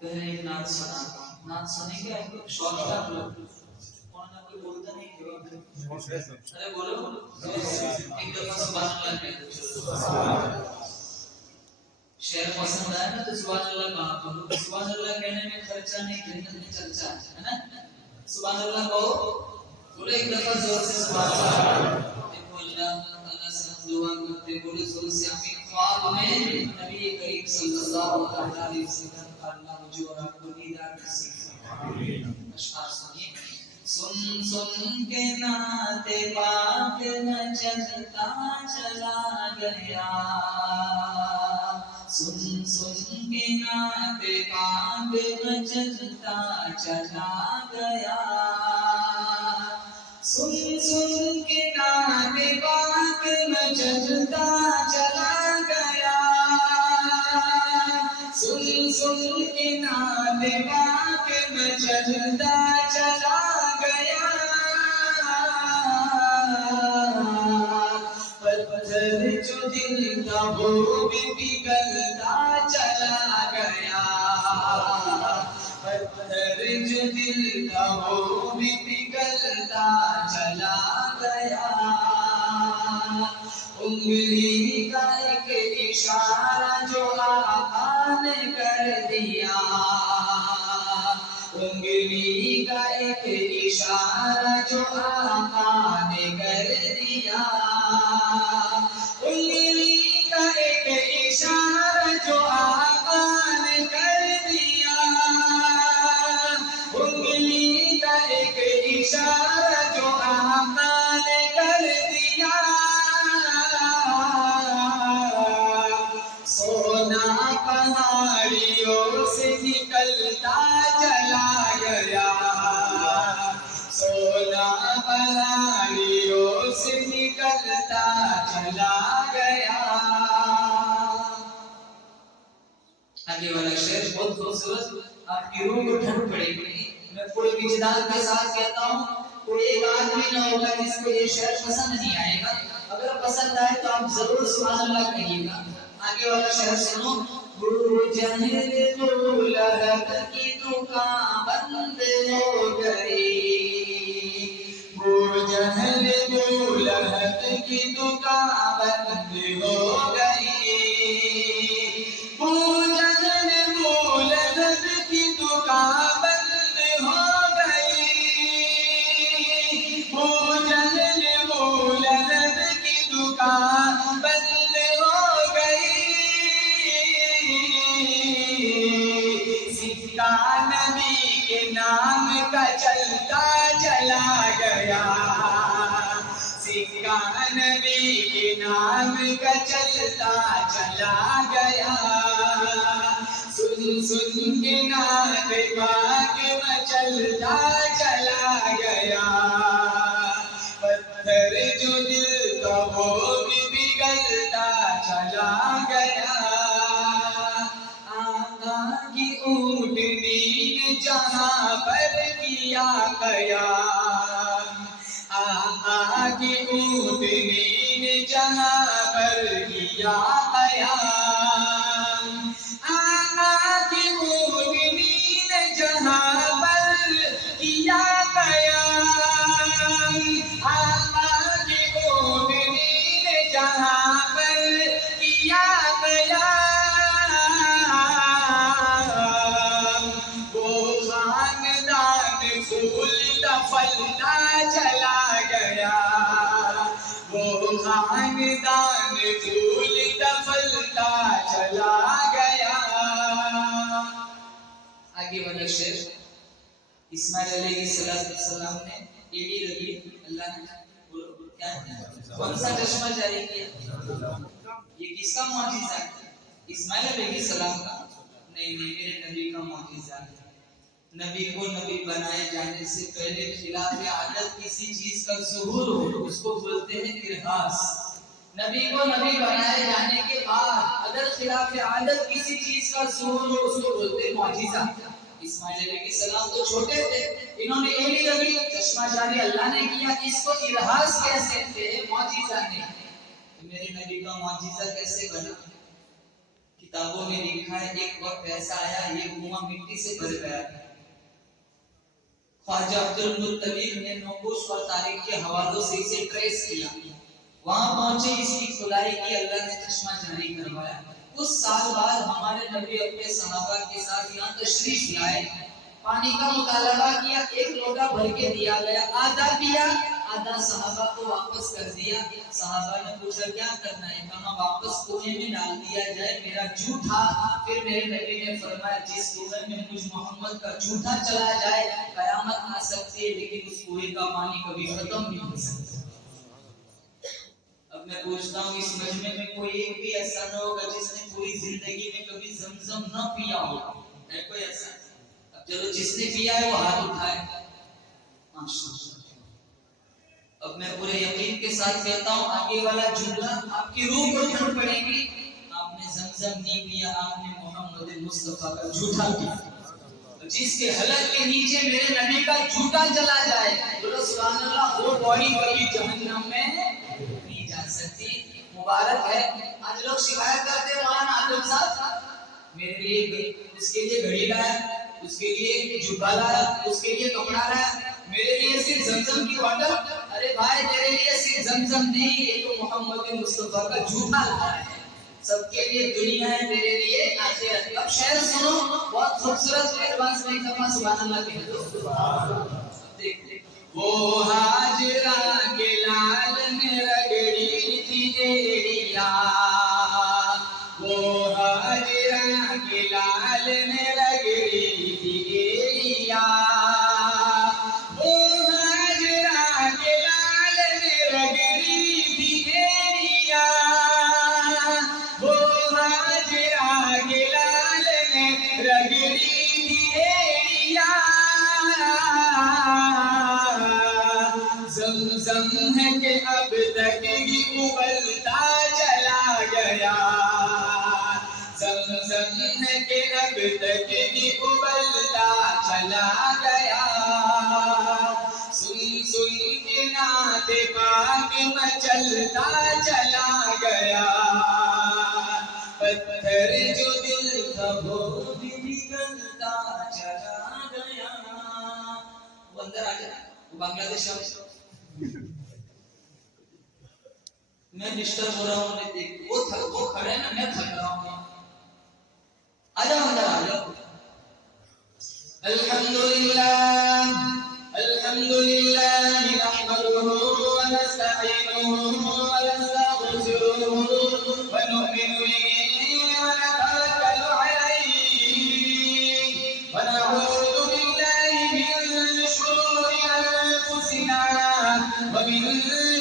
پہلے ایک نعت سنا، نعت سنیں گے آپ لوگ شوق کا لوگ کون نہ کوئی بولتا نہیں کہ ارے بولو ایک دفعہ سبحان اللہ کہتے چلو شعر پسند آیا نا تو سبحان اللہ کہا کرو. سبحان اللہ کہنے میں خرچہ نہیں، جنت میں چرچا ہے نا. سبحان اللہ کہو، بولے ایک دفعہ زور سے سبحان اللہ. دیکھو اللہ سے ہم دعا کرتے بولے زور سے آمین. خواب میں نبی کریم صلی اللہ علیہ وسلم کا اللہ مجھے اور آپ کو دیدار نصیب فرمائے. اشعار سنیے. سن سن کے نعت پاک نچتا چلا گیا، سن سن کے نعت پاک نچتا چلا گیا، سن سن کے نعت پاک نچتا چلا گیا، سن سن کے نعت پاک نچتا چلا گیا. پتھر جو دل کا وہ بھی پگھلتا چلا گیا، پتھر جو دل کا وہ بھی پگھلتا چلا گیا. انگلی کا ایک اشارہ جو آقا نے کر دیا، انگلی کا ایک اشارہ جو آقا نے کر دیا، انگلی کا ایک اشارہ جو آقا نے کر دیا، انگلی کا ایک اشارہ جو آقا نے کر دیا. سونا پہاڑیوں سے نکلتا چلا گیا، سونا پہاڑیوں سے نکلتا چلا گیا. آگے والا شعر بہت خوبصورت، آپ کی روح کو ٹھنڈ پڑے گی. میں پورے وجدان کے ساتھ کہتا ہوں، کوئی ایک آدمی نہ ہوگا جس کو یہ شعر پسند نہیں آئے گا. اگر پسند آئے تو آپ ضرور سبحان اللہ کہیے گا. آگے والا شعر سنو. ابو جہل ابو لہب کی دکان بند ہو گئی، ابو جہل ابو لہب کی دکان بند ہو گئی، ابو جہل ابو لہب کی دکان بند ہو گئی، ابو جہل ابو لہب کی دکان بند ہو گئی. سکہ نبی کے نام کا چلتا چلا گیا، سکہ نبی کے نام کا چلتا چلا گیا. سن سن کے نعت پاک میں چلتا چلا گیا، پتھر جو دل کا وہ بھی پگھلتا چلا گیا. آقا کی اونٹنی نے جہاں پر کیا قیام، آقا کی اونٹنی نے جہاں پر کیا قیام، آقا کی اونٹنی نے جہاں پر کیا قیام، آقا کی اونٹنی نے جہاں پر کیا قیام. وہ خاندان پھولتا پھلتا چلا گیا، وہ خاندان پھولتا پھلتا چلا گیا. آگے والا شعر. اسماعیل علیہ السلام نے ایڑی رگی، اللہ نے کون سا چشمہ جاری کیا؟ یہ کس کا معجزہ ہے؟ اسماعیل علیہ السلام کا نہیں، میرے نبی کا معجزہ ہے. نبی کو نبی بنائے جانے سے پہلے خلاف عادت کسی چیز کا ظہور ہو اس کو بولتے ہیں ارہاس. نبی کو نبی بنائے جانے کے بعد اگر خلاف عادت کسی چیز کا ظہور ہو اس کو بولتے ہیں معجزہ. اسماعیل علیہ السلام تو چھوٹے تھے، انہوں نے ایڑی رگی، چشمہ جاری اللہ نے کیا، اس کو ارہاس کہہ سکتے ہیں، معجزہ نہیں. میرے نبی کا معجزہ کیسے بنا؟ کتابوں میں لکھا ہے ایک وقت ایسا آیا یہ کنواں مٹی سے بھر گیا. خواجہ عبد المطلب نے نقوش اور تاریخ کے حوالوں سے اسے ٹریس کیا. وہاں پہنچے، اس کی کھدائی کی، اللہ نے چشمہ جاری کروایا. کچھ سال بعد ہمارے نبی اپنے صحابہ کے ساتھ یہاں تشریف لائے. پانی کا مطالبہ کیا، ایک لوٹا بھر کے دیا گیا، آدھا پیا، آدھا صحابہ کو واپس کر دیا. صحابہ نے پوچھا کیا کرنا ہے؟ کہا واپس کنویں میں ڈال دیا جائے، میرا جھوٹا. پھر میرے نبی نے فرمایا جس کنویں میں مجھ محمد کا جھوٹا چلا جائے قیامت آ سکتی ہے، لیکن اس کنویں کا پانی کبھی ختم نہیں ہو سکتا. اب میں پوچھتا ہوں اس مجمع میں کوئی ایک بھی ایسا نہ ہوگا جس نے پوری زندگی میں کبھی زمزم نہ پیا ہو؟ ہے کوئی ایسا؟ اب چلو جس نے پیا ہے وہ ہاتھ اٹھائے. اب میں پورے یقین کے ساتھ کہتا ہوں آگے والا جملہ آپ کی روح کو ٹھنڈ پڑے گی. آپ نے زمزم نہیں پیا، آپ نے محمد مصطفیٰ کا جھوٹا پیا. جس کے حلق کے نیچے میرے نبی کا جھوٹا چلا جائے بولو سبحان اللہ، وہ باڈی کبھی جہنم میں نہیں جا سکتی. مبارک ہے. آج لوگ شکایت کرتے ہیں مولانا عادل صاحب میرے لیے اس کے لیے گھڑی لایا، اس کے لیے جھوٹا لایا، اس کے لیے کپڑا لایا، میرے لیے صرف زمزم کی بوتل. ارے بھائی تیرے لیے صرف زمزم نہیں، یہ تو محمد مصطفیٰ کا جھوٹا لایا ہے. سب کے لیے دنیا ہے، میرے لیے آخرت. اب شعر سنو بہت خوبصورت، ایڈوانس میں ایک دفعہ سبحان اللہ کہہ دو. دیکھ وہ ہاجرہ کے لال نے رگڑی تھی ایڑیا، وہ ہاجرہ کے لال نے رگڑی تھی ایڑیا، وہ ہاجرہ کے لال نے رگڑی تھی ایڑیا، وہ ہاجرہ کے لال نے رگڑی تھی ایڑیا. زمزم ہے کہ اب تک ہی ابلتا چلا گیا، زمزم ہے کہ اب تک ہی ابلتا چلا گیا. سن سن کے نعت پاک مچلتا چلا گیا، پتھر جو دل تھا وہ بھی پگھلتا چلا گیا. وہ اندر آ جائے، وہ بنگلہ دیش میں ڈسٹرب ہو رہا ہوں. دیکھ وہ کھڑے ہیں نا، میں تھک رہا ہوں. آ جاؤ اندر آ جاؤ. الحمدللہ الحمدللہ نحمدہ ونستعینہ ونستغفرہ ونؤمن بہ ونتوکل علیہ ونعوذ باللہ من شرور انفسنا ومن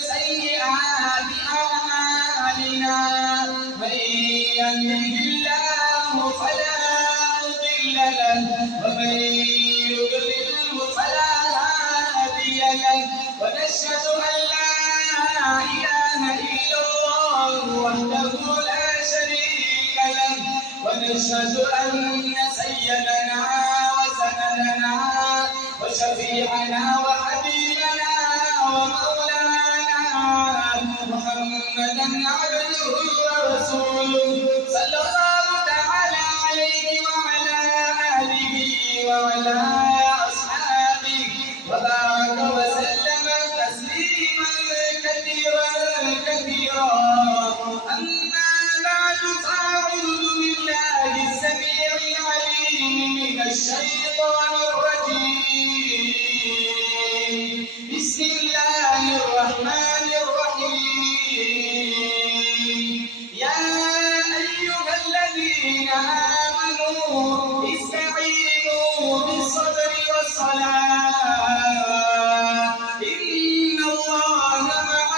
سیئات اعمالنا. من یهده اللہ فلا مضل له ومن يضلل فلا هادي له. ونشهد أن لا إله إلا الله وحده لا شريك له. ونشهد أن سيدنا وسندنا وشفيعنا وحبيبنا ومولانا محمدا عبده ورسوله صلى الله تعالى عليه وعلى آله وعلى أصحابه وبارك وسلم تسليما كثيرا كثيرا. أما بعد فأعوذ بالله السميع العليم من الشيطان الرجيم. بسم الله الرحمن الرحيم. يا أيها الذين آمنوا استعينوا بالصبر والصلاة إن الله مع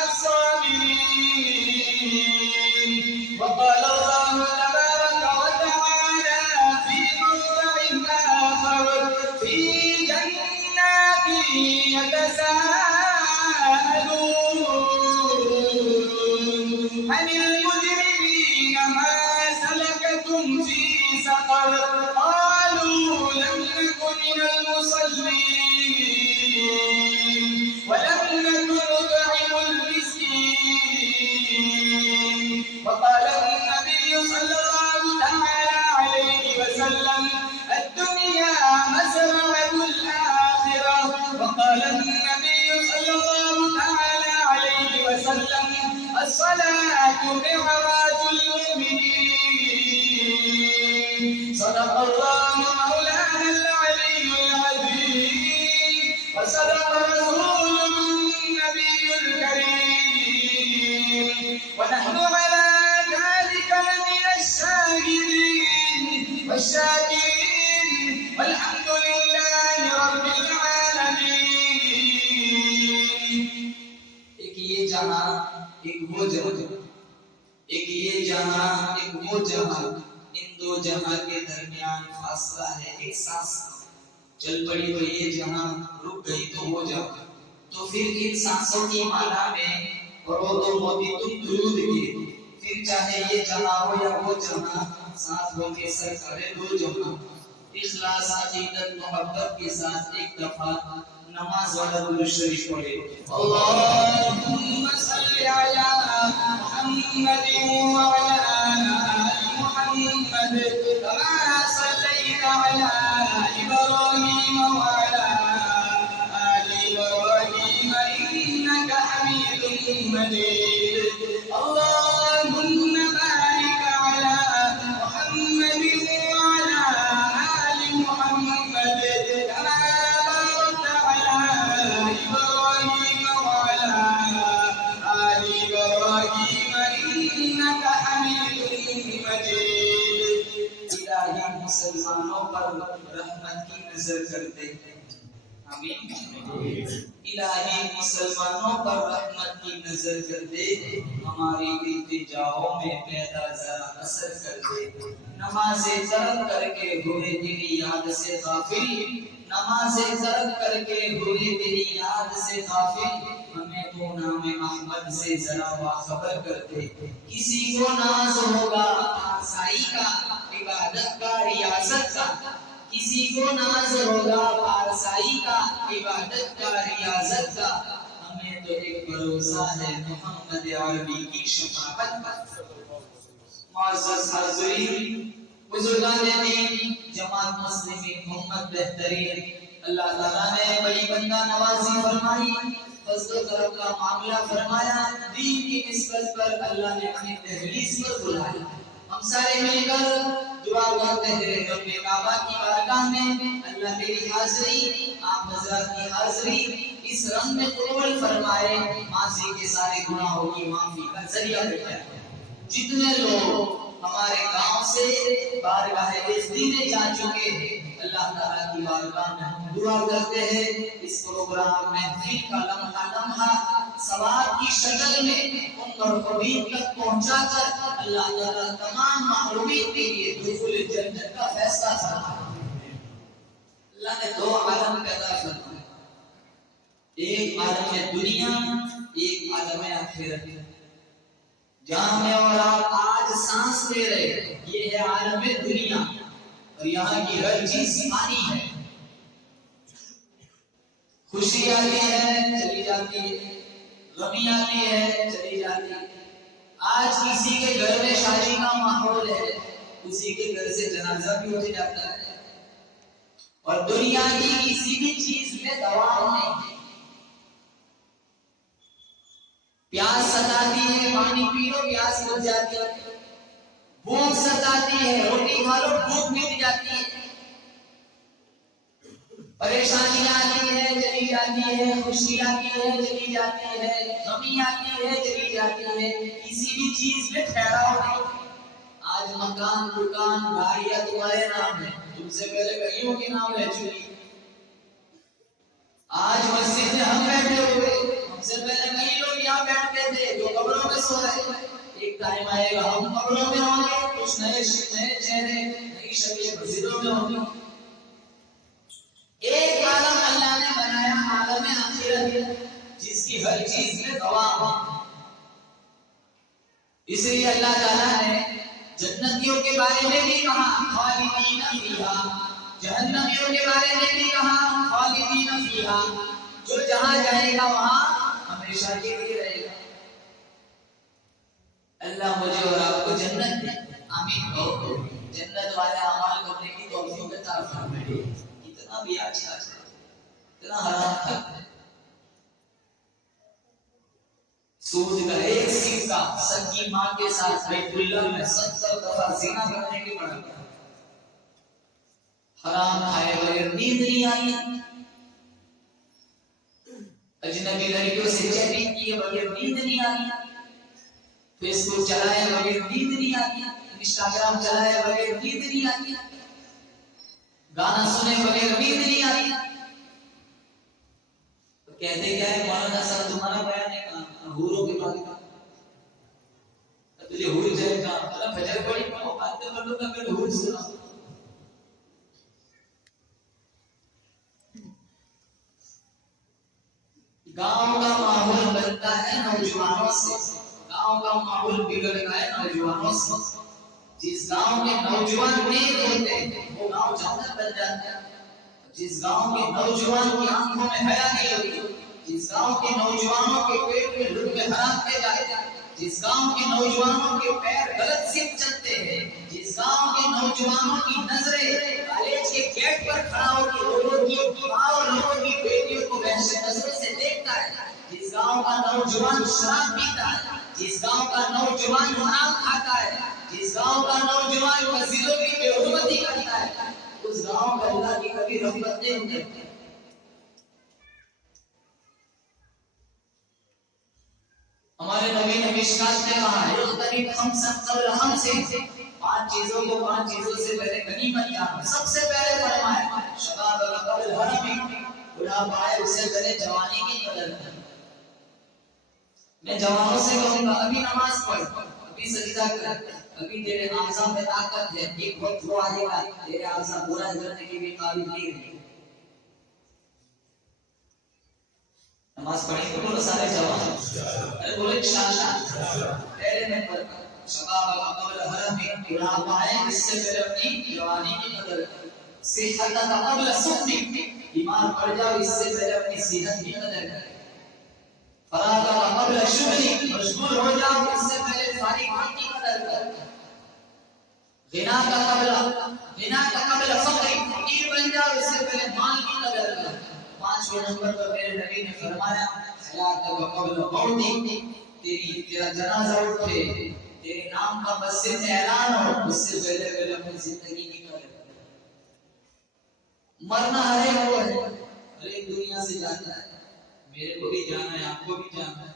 الصابرين. وقال الله تبارك وتعالى في موضع آخر في جنات يتساءلون عن المجرمين ما سلككم في سقر قالوا لم نك من المصلين ولم نك نطعم المسكين وقال النبي صلى الله تعالى عليه وسلم الدنيا مزرعة الآخرة. وقال النبي صلى الله تعالى عليه وسلم الصلاة معراج المؤمنين. صدق الله مولانا العلي العظيم وصدق رسوله النبي الكريم، ونحن على ذلك من الشاهدين والشاكرين والحمد لله رب العالمين. ایک یہ جہاں ایک وہ جہاں، ایک یہ جہاں ایک وہ جہاں، ان دو جہاں کے درمیان فاصلہ ہے ایک سانس. چل پڑی تو یہ جہاں، رک گئی تو وہ جہاں. تو پھر ان سانسوں کی معنی میں کرو تو موتی تم درود کی، پھر چاہے یہ جہاں ہو یا وہ جہاں، ساتھ ہو کے سر کرے دو جہاں. اخلاص عقیدت محبت کے ساتھ ایک دفعہ نماز والا درود شریف پڑھے. اللهم صل على محمد وعلى آل محمد كما صليت على إبراهيم وعلى آل إبراهيم إنك حميد مجيد. اللهم بارك على محمد وعلى آل محمد كما باركت على إبراهيم وعلى آل إبراهيم إنك حميد مجيد. الہی مسلمانوں پر رحمت کی نظر کر دے. آمین. الہی مسلمانوں پر رحمت کی نظر کر دے، ہماری التجاؤں میں پیدا ذرا اثر کر دے. نمازیں ترک کر کے ہوئے تیری یاد سے غافل، نمازیں ترک کر کے ہوئے تیری یاد سے غافل، ہمیں تو نام احمد سے ذرا باخبر کر دے. کسی کو ناز ہوگا پارسائی کا، عبادت کا ریاضت کا، کسی کو ناز ہوگا پارسائی کا، عبادت کا ریاضت کا، ہمیں تو ایک بھروسہ ہے محمد عربی کی شفاعت کا. معزز حاضرین، بزرگان دین، جماعت مسلمین محمد بہترین، اللہ تعالیٰ نے بڑی بندہ نوازی فرمائی، فضل و کرم کا معاملہ فرمایا، دین کی نسبت پر اللہ نے اپنی تحریز پر بلایا. ہم سارے مل کر دعا کرتے ہیں رب کعبہ کی بارگاہ میں اللہ میری حاضری، آپ حضرات کی حاضری اس رنگ میں قبول فرمائے، ماضی کے سارے گناہوں کی معافی کا ذریعہ بنائے. جتنے لوگ ہمارے گاؤں سے بارگاہ عزتی میں جا چکے ہیں، اللہ تعالیٰ کی بارگاہ میں ہم دعا کرتے ہیں اس پروگرام محفل کا لمحہ لمحہ ثواب کی شکل میں ان مرحومین تک پہنچا کر اللہ تعالیٰ تمام محرومین کے لیے دخول جنت کا فیصلہ فرمائے. اللہ نے دو عالم پیدا فرمائے، ایک عالم دنیا، ایک عالم آخرت. جہاں میں اور آپ آج سانس لے رہے یہ ہے عالم دنیا، اور یہاں کی ہر چیز فانی ہے. خوشی آتی ہے چلی جاتی ہے، غمی آتی ہے چلی جاتی ہے. آج کسی کے گھر میں شادی کا ماحول ہے، کسی کے گھر سے جنازہ بھی ہو جاتا ہے. اور دنیا کی کسی بھی چیز میں دوام نہیں ہے. پیاس ستاتی ہے، پانی پی لو پیاس بچ جاتی ہے. بھوک ستاتی ہے، روٹی کھا لو بھوک مٹ جاتی ہے. پریشانی آتی ہے چلی جاتی ہے، خوشی آتی ہے چلی جاتی ہے، غمی آتی ہے چلی جاتی ہے. کسی بھی چیز میں ٹھہراؤ نہیں. آج مکان، دکان، گاڑیاں تمہارے نام ہے، تم سے پہلے کئیوں کے نام لے چکی. آج مسجد میں ہم بیٹھے ہوئے، ہم سے پہلے کئی لوگ یہاں بیٹھتے تھے جو قبروں میں سو رہے. ایک ٹائم آئے گا ہم قبروں میں ہوں گے، کچھ نئے چہرے، نئی شکلیں مسجدوں میں ہوں گی. ایک عالم اللہ نے بنایا عالم آخرت، جس کی ہر چیز میں دوام ہے. اس لیے اللہ تعالیٰ نے جنتیوں کے بارے میں بھی کہا خالدین فیہا، جہنمیوں کے بارے میں بھی کہا خالدین فیہا. جو جہاں جائے گا وہاں ہمیشہ کے لیے رہے گا. اللہ مجھے اور آپ کو جنت دے، آمین کہو، جنت والے اعمال کرنے کی توفیق عطا فرمائے۔ اتنا بھی اچھا ہے، اتنا حرام کرتے ہیں۔ سود کا ایک سکہ سکی ماں کے ساتھ بیت اللہ میں 70 دفعہ زنا کرنے کے برابر۔ حرام کھائے بغیر نیند نہیں آئی، اجنبی لڑکیوں سے چیٹنگ کیے بغیر نیند نہیں آئی، فیس بک چلائے بغیر نیند نہیں آتی، انسٹاگرام چلائے بغیر نیند نہیں آتی، گانا سنے بغیر نیند نہیں آتی۔ تو کہتے کیا ہے مولانا صاحب تمہارا بیان ہے کہاں حوروں کے بارے میں، تجھے حور جائے کہاں فجر پڑی پڑھو باتیں کر لو کہ حور سنا۔ گاؤں کا ماحول بنتا ہے نوجوانوں سے، گاؤں کا ماحول بگڑتا ہے نوجوانوں سے۔ جس گاؤں کے نوجوان نیک ہوتے ہیں وہ گاؤں جنت بن جاتا ہے۔ جس گاؤں کے نوجوان کی آنکھوں میں حیا نہیں ہوتی، جس گاؤں کے نوجوانوں کے پیٹ میں لقمے حرام کے جاتے ہیں، جس گاؤں کے نوجوانوں کے پیر غلط سمت چلتے ہیں، جس گاؤں کے نوجوانوں کی نظریں کالج کے گیٹ پر کھڑا ہو کے لوگوں کی ماں اور لوگوں کی بیٹیوں کو وحشی نظروں سے دیکھتا ہے، جس گاؤں کا نوجوان شراب پیتا ہے، جس گاؤں کا نوجوان حرام کھاتا ہے، جس گاؤں کا نوجوان مسجدوں کی بے حرمتی کرتا ہے، اس گاؤں کا اللہ کی کبھی رحمت نہیں ہوتی۔ ہمارے نبی نے مشکات میں کہا ہے یغتنم خمسا قبل خمس، پانچ چیزوں کو پانچ چیزوں سے پہلے غنیمت جان۔ سب سے پہلے فرمایا شباب قبل حرم، بڑھاپا آئے اس سے پہلے جوانی کی قدر کریں۔ میں جوانوں سے کہوں گا ابھی نماز پڑھ، ابھی سجدہ کر، ابھی تیرے اعضاء میں طاقت ہے، ایک وقت وہ آئے گا تیرے اعضاء برا کرنے کے بھی قابل نہیں رہیں۔ نماز پڑھیں تو بولو سارے جوان، ارے بولو انشاءاللہ پہلے میں پڑھ شباب قبل حرم، بڑھاپا آئے اس سے پہلے اپنی جوانی کی قدر کر، صحت قبل سقم، بیمار پڑ جاؤ اس سے پہلے اپنی صحت کی قدر کر، فراغ قبل شغل، مشغول ہو جاؤ اس سے پہلے فارغ ہونے کی قدر کر، غنا کا قبل فقر، فقیر بن جاؤ اس سے پہلے مال کی قدر کر۔ پانچویں نمبر پر میرے نبی نے فرمایا حیات قبل موت، تیرا جنازہ اٹھے، تیرے نام کا مسجد میں اعلان ہو اس سے پہلے اپنی زندگی کی قدر کر۔ مرنا ہر ایک کو ہے، ہر ایک دنیا سے جاتا ہے، میرے کو بھی جانا ہے، آپ کو بھی جانا ہے۔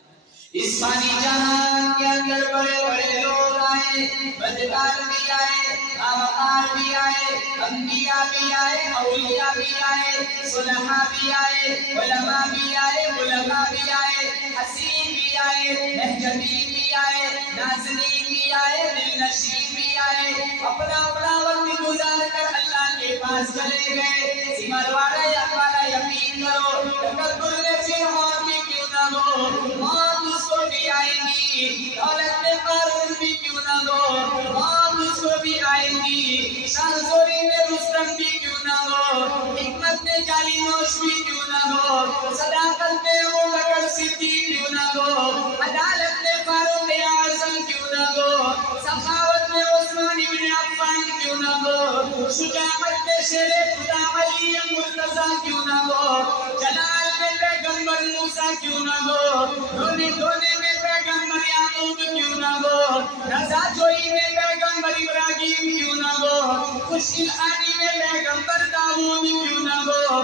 اس فانی جہان کے اندر بڑے بڑے لوگ آئے، بدکار بھی آئے، آمکار بھی آئے، انبیاء بھی آئے، اولیاء بھی آئے، صلحاء بھی آئے، علماء بھی آئے، علماء بھی آئے، حسین بھی آئے، مہجبین بھی آئے، ناظرین بھی آئے، دل نشین بھی آئے، اپنا وقت گزار کر اللہ کے پاس چلے گئے۔ سمر والے ہمارا یقین کرو، تکبر میں فرعون بھی کیوں نہ ہو، موت اس کو بھی آئے گی، دولت میں قارون بھی کیوں نہ ہو، موت اس کو بھی آئے گی، شان زوری میں رستم بھی کیوں نہ ہو، حکمت میں جعلی نوش بھی کیوں نہ ہو، صداقت میں ابوبکر صدیق کیوں نہ ہو، عدالت میں فاروق اعظم کیوں نہ ہو، سخاوت میں عثمان بن عفان کیوں نہ ہو، شجاعت میں شیر خدا علی مرتضیٰ کیوں نہ ہو، جلال میں پیغمبر موسیٰ کیوں نہ ہو، رونے دھونے میں پیغمبر یعقوب کیوں نہ ہو، رضا جوئی میں پیغمبر ابراہیم کیوں نہ ہو، خوش الحانی میں پیغمبر داؤد کیوں نہ ہو،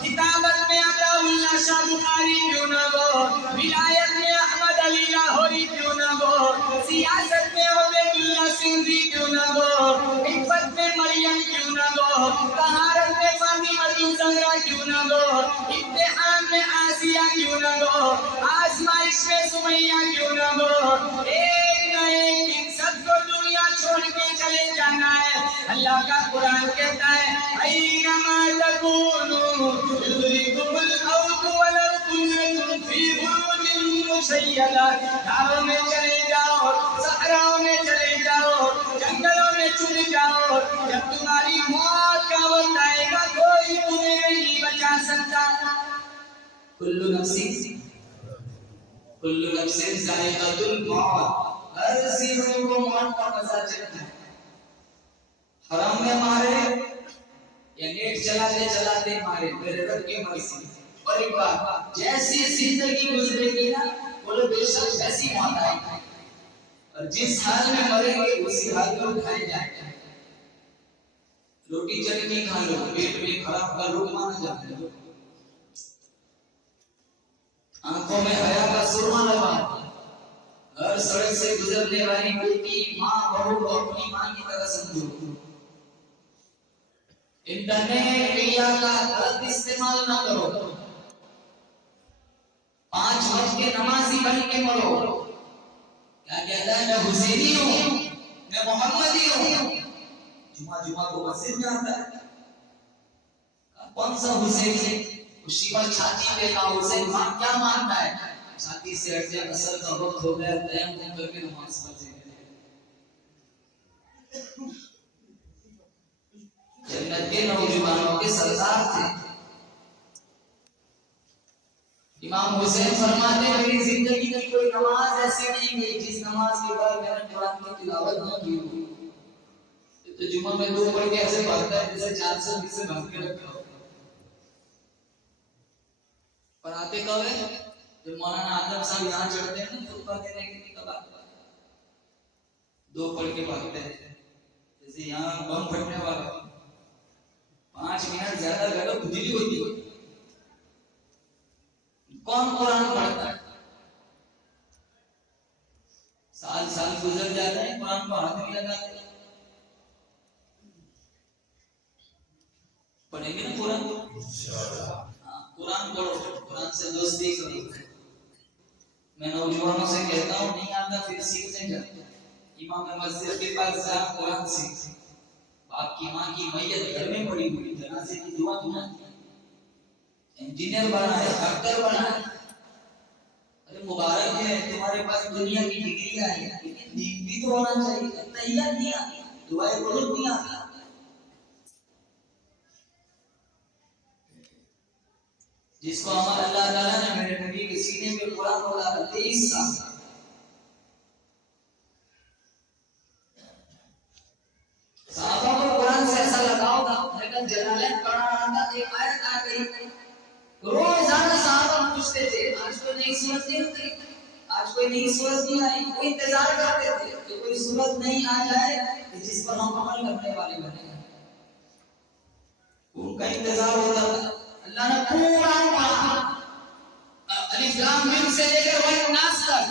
خطابت میں عطا اللہ شاہ بخاری کیوں نہ ہو، ولایت میں احمد علی لاہوری کیوں نہ ہو، سیاست میں عبید اللہ سندھی کیوں نہ ہو، عفت میں مریم کیوں نہ ہو، طہارت میں فاطمہ الزہرا کیوں نہ ہو، امتحان میں آسیہ کیوں نہ ہو، آزمائش میں سمیہ کیوں نہ ہو، ایک نہ ایک دن سب کو دنیا چھوڑ کے چلے جانا ہے۔ اللہ کا قرآن کہتا ہے اینما تکونوا یدرککم الموت ولو کنتم فی بروج مشیدہ، گھروں میں چلے جاؤ، صحراؤں میں چلے جاؤ، جنگلوں میں چھپ جاؤ، جب تمہاری موت کا وقت آئے گا کوئی تمہیں نہیں بچا سکتا۔ کل نفس ذائقۃ الموت، ہر سیروں کو موت کا مزہ چلتا ہے. حرم میں مارے یا نیٹ چلاتے چلاتے مارے میرے رب کی مرضی. اور ایک بات جیسی زندگی گزرے گی نا بولو بے شک ایسی موت آئے گی. اور جس حال میں مریں گے اسی حال میں اٹھائے جائیں گے. روٹی چٹنی کھا لو پیٹ میں خراب کا روگ مانا جاتا ہے. آنکھوں میں حیا کا سرما لگا. ہر سڑک سے گزرنے والی بیٹی ماں بہو کو اپنی ماں کی طرح سمجھو. انٹرنیٹ میڈیا کا غلط استعمال نہ کرو. 5 وقت کے نمازی بن کے مرو. کیا کہتا ہے میں حسینی ہوں میں محمدی ہوں. جمعہ کو مسجد میں آتا ہے. کون سا حسین خوشی پر چھاتی پہ کا حسین کیا مانتا ہے؟ چھاتی سے ہٹ جائے اصل کا وقت ہو گیا تیمم کر کے نماز پڑھ لیں. جنت کے نوجوانوں کے سردار تھے. امام حسین فرماتے ہیں میری زندگی کی کوئی نماز ایسی نہیں گئی جس نماز کے بعد میں نے قرآن کی تلاوت نہ کی ہو. تو جمعہ میں 2 پڑھ کے ایسے پڑھتا ہے جیسے 400 سے بھر کے رکھا ہو. پر آتے کب ہے جب مولانا آدم صاحب یہاں چڑھتے ہیں نا خطبہ دینے کے لیے. کب آتا ہے 2 پڑھ کے پڑھتے ہیں جیسے یہاں بم پھٹنے والا 5 منٹ زیادہ گھر بجلی ہوتی ہے. کون قرآن پڑھتا ہے؟ سال گزر جاتا ہے قرآن کو ہاتھ نہیں لگاتے. پڑھیں گے نا قرآن کو. قرآن پڑھو قرآن سے دوستی کرو. میں نوجوانوں سے کہتا ہوں نہیں آتا پھر سیکھنے جاتا. امام مسجد کے پاس جا قرآن سیکھ. باپ کی ماں کی میت گھر میں پڑی ہوئی جنازے کی دعا دعا. انجینئر بنا ہے ڈاکٹر بنا ہے. ارے مبارک ہے تمہارے پاس دنیا کی ڈگری آئی ہے لیکن دین بھی تو ہونا چاہیے. تیار نہیں آتی دعائیں بولو نہیں آتی. جس کو ہمارا اللہ تعالیٰ نے میرے نبی کے سینے میں قرآن اتارا 23 سال. صحابہ کو قرآن سے ایسا لگاؤ تھا لیکن جلالین پڑھا رہا تھا ایک آیت آ گئی. روزانہ صحابہ پوچھتے تھے آج کوئی نئی سورت نہیں ہوتی آج کوئی نئی سورت نہیں آئی. وہ انتظار کرتے تھے کہ کوئی سورت نہیں آ جائے جس پر ہم عمل کرنے والے بنے. ان کا انتظار ہوتا تھا. اللہ نے پورا پڑھا الف لام میم سے لے کر والناس تک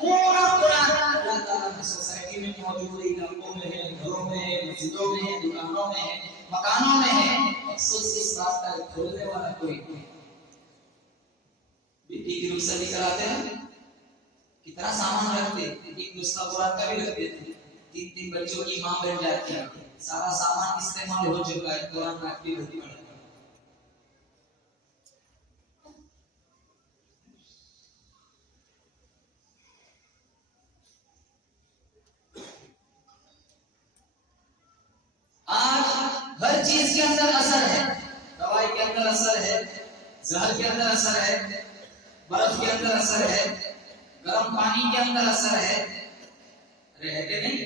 پورا قرآن اللہ تعالیٰ نے سوسائٹی میں موجود ہے. علاقوں میں ہے گھروں میں ہے مسجدوں میں ہے دکانوں میں ہے مکانوں میں ہے. افسوس اس بات کا کھولنے والا کوئی نہیں. بیٹی کی رخصتی کراتے ہیں کتنا سامان رکھتے. ایک نسخہ قرآن کا بھی رکھتے تھے. 3 بچوں کی ماں بن جاتی ہے. سارا سامان استعمال ہو چکا ہے قرآن کا بھی ہوتی پڑا. آج ہر چیز کے اندر اثر ہے. دوائی کے اندر اثر ہے زہر کے اندر اثر ہے برف کے اندر اثر ہے گرم پانی کے اندر اثر ہے. رہتے نہیں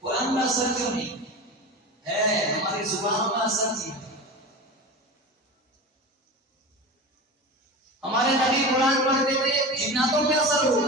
قرآن کا اثر کیوں نہیں ہے؟ ہماری زبانوں کا اثر نہیں. ہمارے نبی قرآن پڑھتے تھے جناتوں پہ اثر ہوا.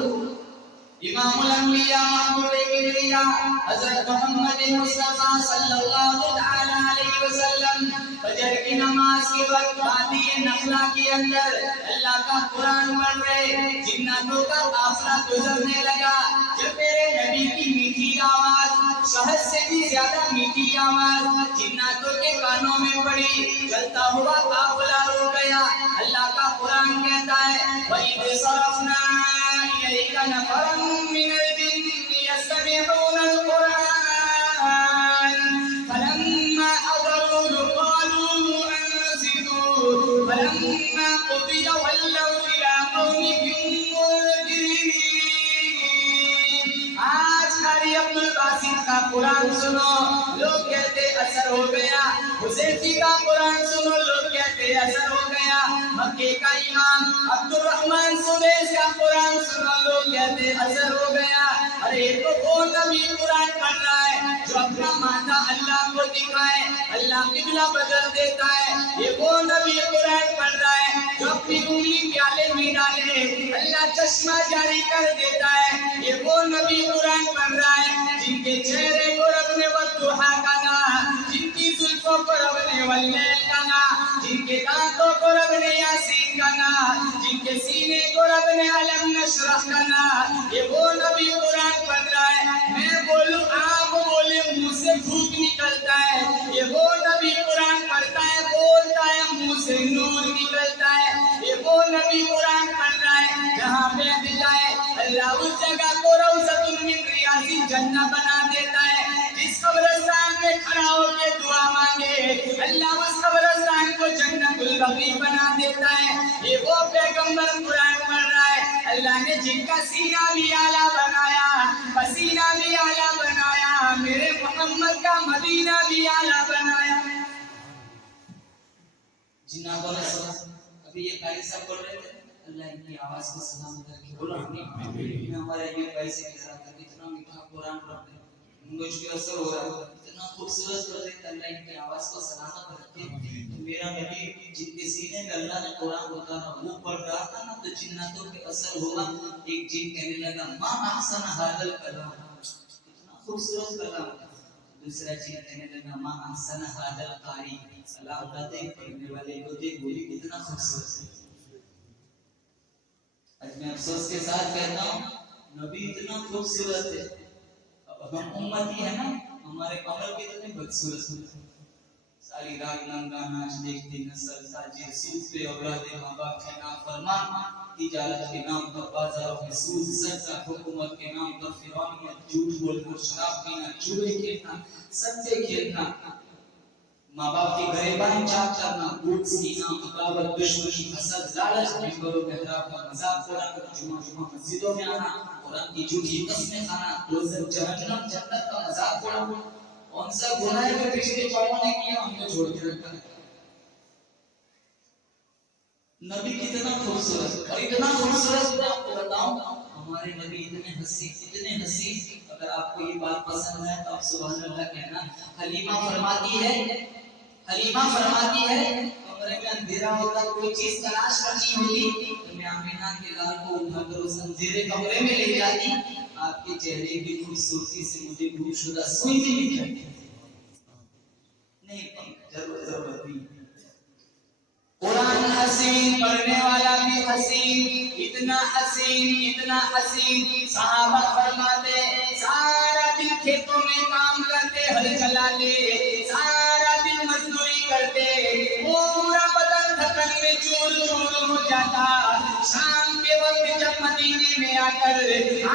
امام الانبیاء محمود کبریا حضرت محمد مصطفیٰ صلی اللہ علیہ وسلم فجر کی نماز کے وقت وادی نخلا کے اندر اللہ کا قرآن پڑھ رہے. جناتوں کا قافلہ گزرنے لگا. جب میرے نبی کی میٹھی آواز شہد سے بھی زیادہ میٹھی آواز جناتوں کے کانوں میں پڑی چلتا ہوا قافلہ رک گیا. اللہ کا قرآن کہتا ہے وَإِذْ صَرَفْنَا إِلَيْكَ نَفَرًا مِنَ الْجِنِّ يَسْتَمِعُونَ الْقُرْآنَ فَلَمَّا حَضَرُوهُ قَالُوا أَنصِتُوا فَلَمَّا قُضِيَ وَلَّوْا إِلَىٰ قَوْمِهِم مُنذِرِينَ. آج قاری عبد الباسط کا قرآن سنو، لوگ کہتے اثر ہو گیا۔ حذیفی کا قرآن سنو، لوگ کہتے اثر ہو گیا۔ مکے کا امام عبد الرحمن سدیس کا قرآن سنو، لوگ کہتے اثر ہو گیا۔ ارے تو وہ نبی قرآن پڑھ رہا ہے جو اپنا ماتھا اللہ کو دکھائے، اللہ قبلہ بدل دیتا ہے۔ یہ وہ نبی قرآن پڑھ رہا ہے جو اپنی انگلی پیالے میں ڈالے اللہ چشمہ جاری کر دیتا ہے۔ یہ وہ نبی قرآن پڑھ رہا ہے جن کے چہرے کو رب نے والضحیٰ کہا، جن کی زلفوں کو رب نے واللیل کہا، جن کے دانتوں کو رب نے یاسین کہا، جن کے سینے کو رب نے علم نشرح کہا۔ یہ وہ نبی قرآن پڑھ رہا ہے، میں بولوں آپ بولے منہ سے پھوک نکلتا ہے۔ یہ وہ نبی قرآن پڑھتا ہے، بولتا ہے منہ سے نور نکلتا ہے۔ یہ وہ نبی قرآن پڑھ رہا ہے جہاں بیٹھ جائے اللہ اس جگہ کو روضۃ من ریاض الجنہ بنا دیتا ہے۔ جس قبرستان میں کھڑا ہو کے دعا مانگے اللہ اس قبرستان کو جنت البقیع بنا دیتا ہے۔ یہ وہ پیغمبر قرآن پڑھ رہا ہے اللہ نے جن کا سینہ بھی اعلیٰ بنایا، پسینہ بھی اعلیٰ بنایا، میرے محمد کا مدینہ بھی اعلیٰ بنایا۔ جناب والا سلام ابھی یہ قاری صاحب پڑھ رہے تھے، اللہ ان کی آواز کو سلامت رکھے، بولو آمین۔ ہمارے یہ بھائی سے کہا تھا اتنا میٹھا قرآن پڑھتے ہیں، مجھ پہ اثر ہو رہا ہے، اتنا خوبصورت پڑھتے ہیں، اللہ ان کی آواز کو سلامت رکھے۔ میرا نبی جن کے سینے میں اللہ نے قرآن اتارا وہ پڑھ رہا تھا نا تو جناتوں پہ اثر ہوا۔ ایک جن کہنے لگا ما احسن ھذا الکلام، اتنا خوبصورت کلام۔ دوسرا جن کہنے لگا ما احسن ھذا القاری، اللہ اللہ دیکھ پڑھنے والے کو دیکھ، بولی کتنا خوبصورت۔ آج میں افسوس کے ساتھ کہتا ہوں نبی اتنا خوبصورت ہے، اب ہم امتی ہیں نا، ہمارے عمل بھی اتنے بدصورت ہیں۔ ساری رات ننگا ناچ دیکھتے نسل تاجر، سود پہ اولاد ماں باپ کے نام فرمان، تجارت کے نام پر بازاروں میں سود، سرقہ حکومت کے نام پر فرعونیت، جھوٹ بولنا، شراب پینا، جوئے کھیلنا، سٹے کھیلنا، ماں باپ کی گریبان چاک کرنا، بھوک سینا، عداوت، دشمنی، حسد، لالچ، ممبروں محراب کا مذاق اڑانا، جمعہ مسجدوں میں آنا، قرآن کی جھوٹی قسمیں کھانا، دوزخ جہنم جنت کا مذاق اڑانا، کون سا گناہ ہے جو پچھلے قوموں نے کیا ہم نے چھوڑ کے رکھا ہے۔ نبی کتنا خوبصورت، اور اتنا خوبصورت میں آپ کو بتاؤں ہمارے نبی اتنے حسین، اتنے حسین، اگر آپ کو یہ بات پسند ہے تو آپ سبحان اللہ کہنا۔ حلیمہ فرماتی ہے کمرے میں اندھیرا ہوتا کوئی چیز تلاش کرنی ہوتی تو میں آمینہ کے لال کو اٹھا کر اس اندھیرے کمرے میں لے جاتی، آپ کے چہرے کی خوبصورتی سے مجھے گم شدہ سوئی بھی نہیں جاتی، نہیں ضرورت نہیں۔ قرآن حسین، پڑھنے والا بھی حسین، اتنا حسین، صحابہ فرماتے سارا دن کھیتوں میں کام کرتے، ہل چلاتے، سارا دن مزدوری کرتے، پورا بدن تھکن میں چور ہو جاتا۔ شام کے وقت جب مدینے میں آ کر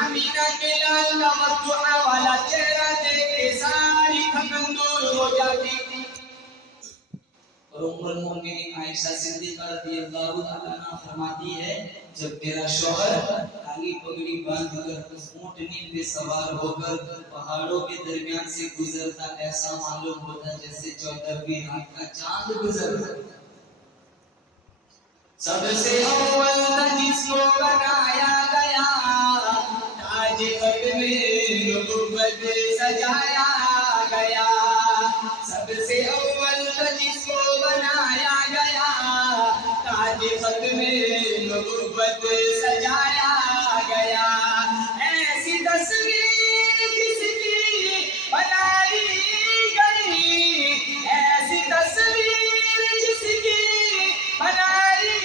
آمینہ کے لال کا والضحیٰ والا چہرہ دیکھ کے ساری تھکن دور ہو جاتی۔ اور ام المؤمنین عائشہ صدیقہ رضی اللہ عنہا فرماتی ہے جب میرا شوہر کالی پگڑی باندھ کر اونٹنی پہ سوار ہو کر پہاڑوں کے درمیان سے گزرتا، ایسا معلوم ہوتا جیسے 14ویں رات کا چاند گزرتا۔ سب سے اول جس کو بنایا گیا، تاج خط میں نبوت سجایا گیا، سب سے اول جس کو بنایا گیا، تاج خط میں نبوت سجایا گیا، ایسی تصویر جس کی بنائی گئی، ایسی تصویر جس کی بنائی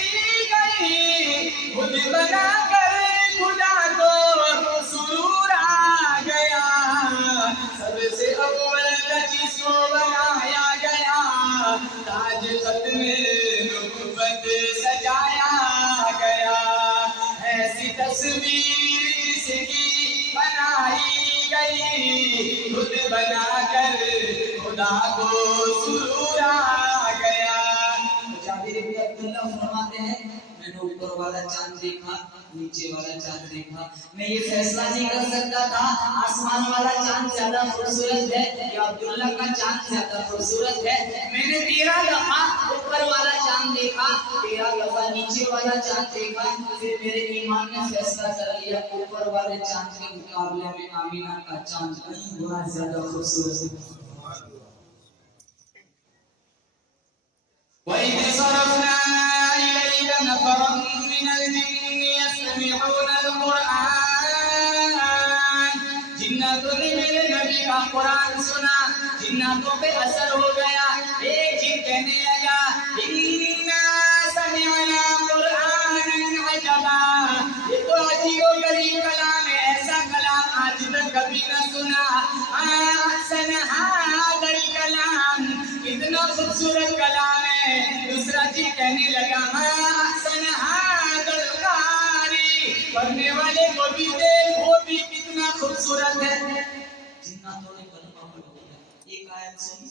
گئی، خود بنا کر خدا کو سرور آ گیا، سب سے اول جس کو بنایا گیا، تاج خط میں نبوت سجایا گیا، ایسی تصویر جس کی بنائی گئی، خود بنا کر خدا کو سرور آ گیا۔ جابر بن عبداللہ فرماتے ہیں میں نے اوپر والا چاند دیکھا نیچے والا چاند دیکھا میں یہ فیصلہ نہیں کر سکتا تھا آسمان والا چاند زیادہ خوبصورت ہے یا عبداللہ کا چاند زیادہ خوبصورت ہے میں نے 13 دفعہ اوپر والا چاند دیکھا 13 دفعہ نیچے والا چاند دیکھا پھر میرے ایمان نے فیصلہ کر لیا اوپر والے چاند کے مقابلے میں آمینہ کا چاند کہیں گنا زیادہ خوبصورت ہے وَإِذْ صَرَفْنَا إِلَيْكَ نَفَرًا مِنَ الْجِنِّ يَسْتَمِعُونَ الْقُرْآنَ جناتوں نے میرے نبی کا قرآن سنا جناتوں پہ اثر ہو گیا ایک جن کہنے لگا إِنَّا سَمِعْنَا قُرْآنًا عَجَبًا یہ تو عجیب و غریب کلام ہے ایسا کلام آج تک کبھی نہ سنا أَحْسَنَ هَذَا الْكَلام اتنا خوبصورت کلام ہے دوسرا جی کہنے لگا ما احسن هذا القاری پڑھنے والے کو بھی دیکھ وہ بھی کتنا خوبصورت ہے جناتوں نے کلمہ پڑھ لیا ایک آیت سن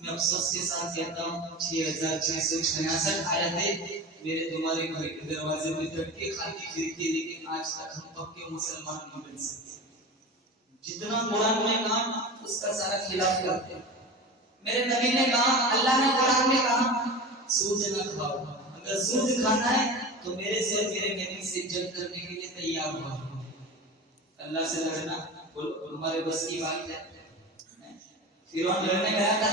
میں افسوس کے ساتھ کہتا ہوں 6666 آیتیں میرے تمہارے گھر کے دروازے پہ دھکے کھاتی پھرتی لیکن آج تک ہم پکے مسلمان نہیں بن سکتے جتنا قرآن میں کام اس کا سارا خلاف کرتے ہیں میرے نبی نے کہا اللہ نے قرآن میں کہا سود نہ کھاؤ اگر سود کھانا ہے تو میرے سے اور میرے نبی سے جنگ کرنے کے لیے تیار ہو اللہ سے لڑنا تمہارے بس کی بات ہے فرعون لڑنے گیا تھا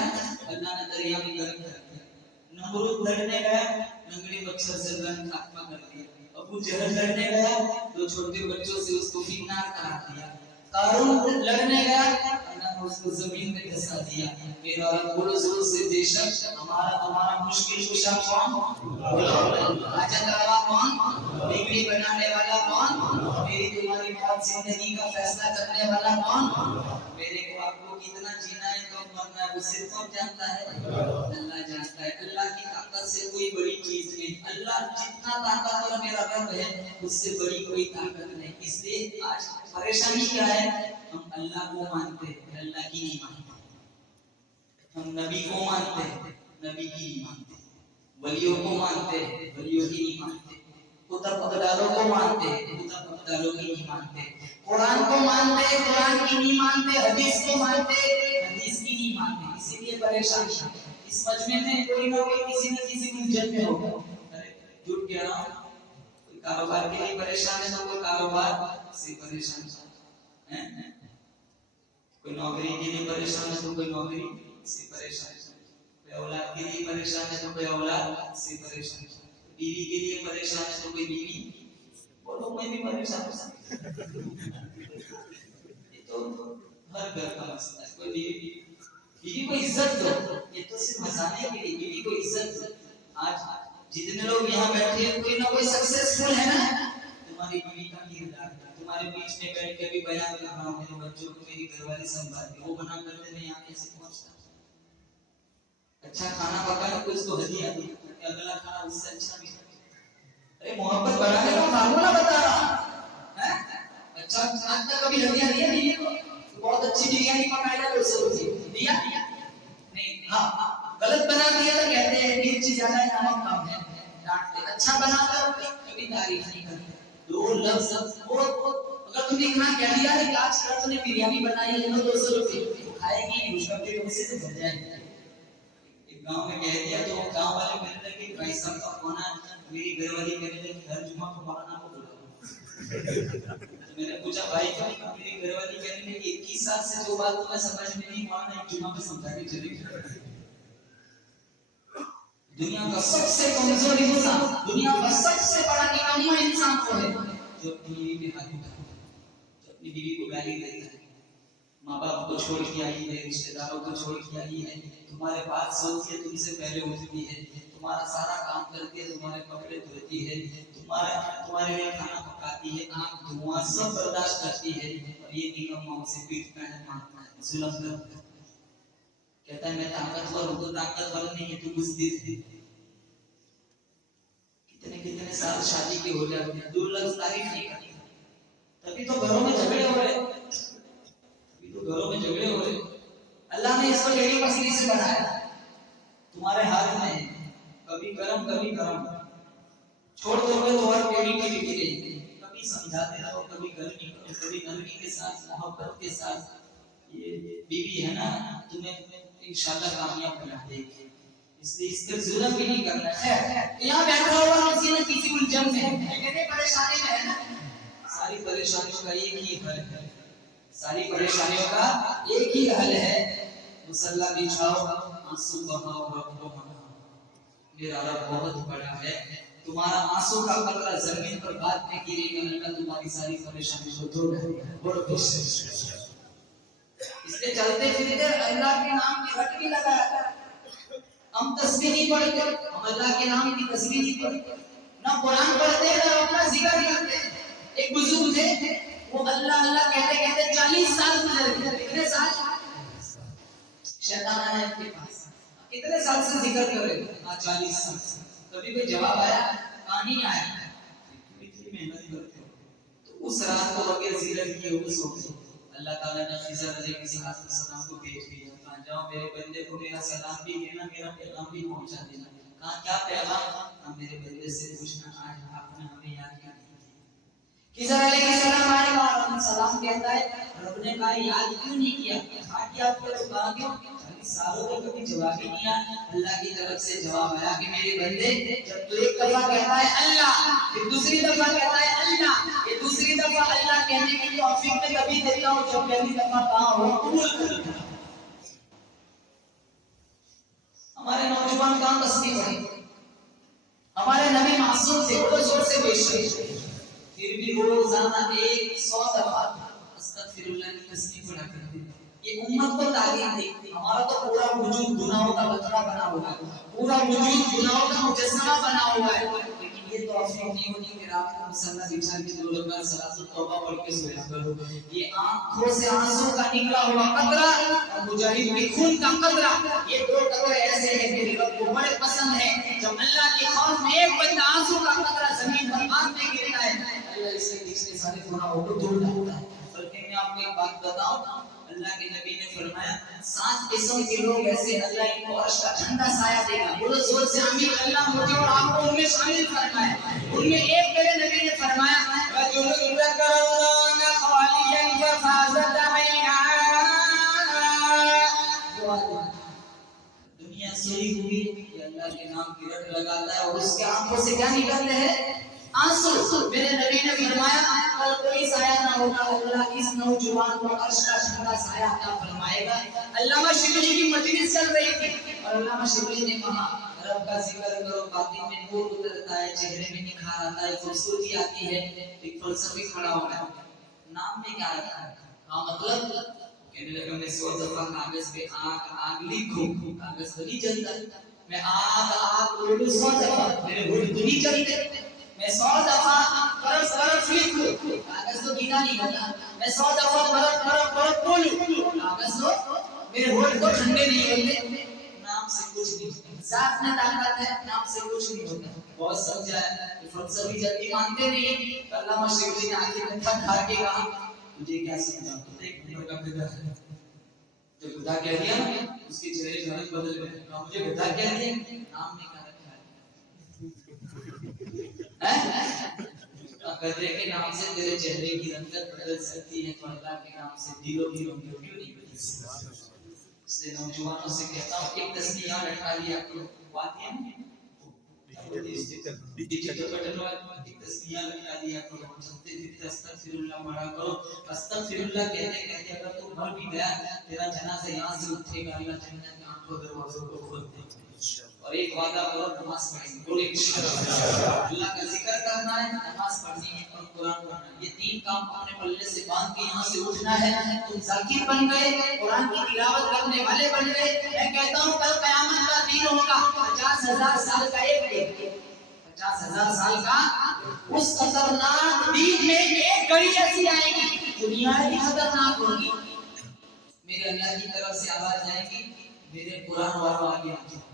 اللہ نے دریا میں گرم کر دیا نمرود لڑنے گیا لنگڑے مچھر سے گن خاتمہ کر دیا ابو جہل لڑنے گیا دو چھوٹے بچوں سے اس کو فنار کرا دیا قارون لڑنے گیا اللہ نے اس کو زمین میں دھسا دیا میرا بولو زور سے بے شک ہمارا تمہارا مشکل کشا کون حاجت روا کون بگڑی بنانے والا کون میری تمہاری موت زندگی کا فیصلہ کرنے والا کون میرے کو آپ کو کتنا جینا ہے کب مرنا ہے وہ صرف کون جانتا ہے اللہ جانتا ہے اللہ کی طاقت سے کوئی بڑی چیز نہیں اللہ جتنا طاقتور میرا رب ہے اس سے بڑی کوئی طاقت نہیں اس لیے آج پریشانی کیا ہے ہم اللہ کو مانتے ہیں اللہ کی نہیں مانتے ہم نبی کو مانتے ہیں نبی کی نہیں مانتے ولیوں کو مانتے ہیں ولیوں کی نہیں مانتے کتب اقداروں کو مانتے ہیں کتب اقداروں کی نہیں مانتے قرآن کو مانتے ہیں قرآن کی نہیں مانتے حدیث کو مانتے حدیث کی نہیں مانتے اسی لیے پریشان ہے اس مجمع میں کوئی نہ کوئی کسی نہ کسی الجھن میں ہوگا جھوٹ کہہ رہا ہوں کوئی کاروبار کے لیے پریشان ہے تو کوئی کاروبار سے پریشان ہے کوئی نوکری کے لیے پریشان ہے تو کوئی نوکری سے پریشان ہے کوئی اولاد کے لیے پریشان ہے تو کوئی اولاد سے پریشان ہے بیوی کے لیے پریشان ہے تو کوئی بیوی بولو میں بھی پریشان ہوں یہ تو ہر گھر کا مسئلہ ہے کوئی بیوی کو عزت دو یہ تو صرف ہنسانے کے لیے بیوی کو عزت دو آج جتنے لوگ یہاں بیٹھے ہیں کوئی نہ کوئی سکسیسفل ہے نا تمہاری بیوی کا کردار تمہارے بیچ میں بیٹھ کے بھی بیان کر رہا ہوں میرے بچوں کو میری گھر والی سنبھالتی وہ بنا کرتے میں یہاں کیسے پہنچتا اچھا کھانا پکانا کوئی اس کو ہدیہ دی کہ اگلا کھانا اس سے اچھا بھی ارے محبت بڑھانے کا فارمولا بتا رہا ہے اچھا آج تک کبھی ہدیہ دیا نہیں ہے بہت اچھی بریانی پکائی نا 200 روپے دیا نہیں ہاں غلط بنا دیا تو کہتے ہیں مرچ زیادہ ہے نمک کم ہے ڈانٹتے اچھا بنا کر کبھی تعریف نہیں کرتے دو لفظ اگر تم نے اتنا کہہ دیا کہ آج کل تم نے بریانی بنائی ہے 200 روپے کھائے گی اس کا پیٹ اسے سے بھر جائے گا ایک گاؤں میں کہہ دیا تو گاؤں والے کہنے لگے بھائی صاحب کا کھانا میری گھر والی کہنے لگی ہر جمعہ کو مولانا کو بلاؤ میں نے پوچھا بھائی کیوں میری گھر والی کہنے لگی 21 سال سے جو بات تمہیں سمجھ میں نہیں مولانا ایک جمعہ پہ سمجھا کے چلے گئے دنیا کا سب سے کمزور انسان دنیا کا سب سے بڑا نکما انسان وہ ہے جو اپنی بیوی پہ ہاتھ اٹھاتا ہے جو اپنی بیوی کو گالی دیتا ہے ماں باپ کو چھوڑ کے آئی ہے رشتہ داروں کو چھوڑ کے آئی ہے تمہارے بات سنتی ہے تم سے پہلے اٹھتی ہے تمہارا سارا کام کرتی ہے تمہارے کپڑے دھوتی ہے تمہارے لیے کھانا پکاتی ہے آنکھ دھواں سب برداشت کرتی ہے اور یہ نکما اسے پیٹتا ہے مارتا ہے ظلم کرتا ہے کہتا ہے میں طاقتور ہوں تو طاقتور نہیں ہے تو بزدل ہے کتنے سال شادی کے ہو جاتے ہیں دو لفظ تعریف نہیں کرتے تبھی تو گھروں میں جھگڑے ہو رہے اللہ نے اس کو ٹیڑھی پسلی سے بنایا تمہارے ہاتھ میں کبھی گرم کبھی گرم چھوڑ دو گے تو اور ٹیڑھی ٹیڑھی بھی رہے گی. کبھی سمجھاتے رہو, کبھی گرمی کرو, کبھی نرمی کے ساتھ, محبت کے ساتھ. یہ بیوی ہے نا, تمہیں انشاءاللہ کامیاب بنا دے گی, اس لیے اس پر ظلم بھی نہیں کرنا ہے. یہاں بیٹھا ہوا کسی نہ کسی الجھن میں ہے, کتنے پریشانی میں ہے نا. ساری پریشانیوں کا ایک ہی حل ہے, ساری پریشانیوں کا ایک ہی حل ہے. مصلا بچھاؤ, آنسو بہاؤ, رب کو مناؤ. میرا رب بہت بڑا ہے, تمہارا آنسو کا قطرہ زمین پر بعد میں گرے گا, اللہ تمہاری ساری پریشانیوں کو دور کرے گا. بڑھ خوش اس لیے چلتے پھرتے اللہ کے نام کی رٹ بھی لگایا. ہم تسبیح نہیں پڑھتے, ہم اللہ کے نام کی تسبیح نہیں پڑھتے, نہ قرآن پڑھتے ہیں, نہ اپنا ذکر کرتے ہیں. ایک بزرگ تھے, وہ اللہ اللہ کہتے کہتے 40 سال گزر گئے. کتنے سال؟ شیطان آیا ان کے پاس, کتنے سال سے ذکر کر رہے تھے؟ 40 سال سے. کبھی کوئی جواب آیا؟ کہاں نہیں آیا. اتنی محنت کرتے ہو. تو اس رات کو بغیر ذکر کیے وہ سو گئے. اللہ تعالیٰ نے خضر علیہ السلام کو بھیج دیا, کہا جاؤ میرے بندے کو میرا سلام بھی دینا, میرا پیغام بھی پہنچا دینا. کہا کیا پیغام؟ میرے بندے سے پوچھنا آج آپ نے ہمیں یاد کیا. خضر علیہ السلام آئے گا, سلام کہتا ہے, رب نے کہا یاد کیوں نہیں کیا؟ کیا آپ کو کہا کیوں؟ سالوں میں کبھی جواب ہی نہیں آیا. اللہ کی طرف سے جواب آیا کہ میرے بندے, جب تو ایک دفعہ کہتا ہے اللہ, پھر دوسری دفعہ کہتا ہے اللہ, یہ دوسری دفعہ اللہ کہنے کی توفیق میں کبھی دیتا ہوں جب پہلی دفعہ کہا ہو قبول کرنا. ہمارے نوجوان کام تسبیح پڑھیں, ہمارے نبی معصوم تھے, بڑے زور سے پیش پھر بھی وہ روزانہ 100 دفعہ استغفر اللہ کی تسبیح پڑھا کرتے. یہ امت کو تعلیم دی. ہمارا تو پورا وجود گناہوں کا بتڑا بنا ہوا ہے, پورا وجود گناہوں کا مجسمہ بنا ہوا ہے, لیکن یہ توفیق نہیں ہوتی کہ رات کو مصلی بچھا کے 2 رکعت صلاۃ التوبہ پڑھ کے سویا کرو. یہ آنکھوں سے آنسو کا نکلا ہوا قطرہ اور مجاہد کے خون کا قطرہ, یہ 2 قطرے ایسے ہیں کہ رب کو بڑے پسند ہیں. جب اللہ کے خوف میں ایک بندہ آنسو کا قطرہ زمین پر بعد میں گرتا ہے, اللہ اس سے پچھلے سارے گناہوں کو دھو ڈالتا ہے. بلکہ میں آپ کو ایک بات بتاؤں, اللہ کے نبی نے فرمایا 7 قسم کے لوگ ایسے اللہ ان کو عرش کا ٹھنڈا سایہ دے گا. بولو زور سے آمین. اللہ مجھے اور آپ کو ان میں شامل فرمائے. ان میں ایک میرے نبی نے فرمایا رجل ذکر اللہ خالیا ففاضت عیناہ. دنیا سوئی ہوئی کہ اللہ کے نام کی رٹ لگاتا ہے اور اس کے آنکھوں سے کیا نکلتے ہیں؟ آنسو. میرے نبی نے فرمایا کل کوئی سایہ نہ ہوگا, اللہ اس نوجوان کو عرش کا ٹھنڈا سایہ عطا فرمائے گا. علامہ شبلی کی مجلس چل رہی تھی اور علامہ شبلی نے کہا رب کا ذکر کرو, باطن میں نور اترتا ہے, چہرے میں نکھار آتا ہے, خوبصورتی آتی ہے. ایک فلسفی کھڑا ہو گیا, نام میں کیا رکھا ہے؟ ہاں مطلب کہنے لگا میں 100 دفعہ کاغذ پہ آگ آگ لکھوں, کاغذ تو نہیں جلتا. میں آگ آگ بولوں 100 دفعہ, میرے ہونٹ تو نہیں جلتے. میں 100 دفعہ برف برف لکھوں, کاغذ تو گیلا نہیں ہوتا. میں 100 دفعہ برف برف برف بولوں, کاغذ تو میرے ہونٹ تو ٹھنڈے نہیں ہوتے. نام سے کچھ نہیں ہوتا, ذات میں طاقت ہے, نام سے کچھ نہیں ہوتا. بہت سمجھا ہے, فلسفی جلدی مانتے نہیں. علامہ شبلی نے آخر میں تھک ہار کے کہا مجھے کیا سمجھا, ایک نمبر کا گدھا ہے. جو گدھا کہہ دیا اس کے چہرے کا رنگ بدل گیا. مجھے گدھا کہہ دیا, نام میں کیا رکھا ہے؟ گدھے کے نام سے تیرے چہرے کی رنگت بدل سکتی ہے, تو اللہ کے نام سے دلوں کی رنگت کیوں نہیں بدل سکتی؟ اس لیے نوجوانوں سے کہتا ہوں ایک تسبیح یاد رکھا لیا کرو. وادیاں ڈیجیٹل بٹن والی تسبیح لگا دیا کرو, چلتے پھرتے استغفر اللہ پڑھا کرو. استغفر اللہ کہتے کہتے اگر تو مر بھی گیا تیرا جنازہ یہاں سے اٹھے گا, اللہ جنت کے آٹھوں دروازوں کو کھول دے گا. اور ایک وعدہ کرو, نماز پڑھیں. بولے اللہ کا ذکر کرنا ہے, نماز پڑھنی ہے اور قرآن پڑھنا ہے. یہ 3 کام اپنے پلے سے باندھ کے یہاں سے اٹھنا ہے. تم ذاکر بن گئے, قرآن کی تلاوت کرنے والے بن گئے. میں کہتا ہوں کل قیامت کا دن ہوگا, 50,000 سال کا ایک دن, 50,000 سال کا اس خطرناک دن میں ایک گھڑی ایسی آئے گی دنیا ہی خطرناک ہوگی. میرے اللہ کی طرف سے آواز آئے گی, میرے قرآن والوں آگے آ جاؤ.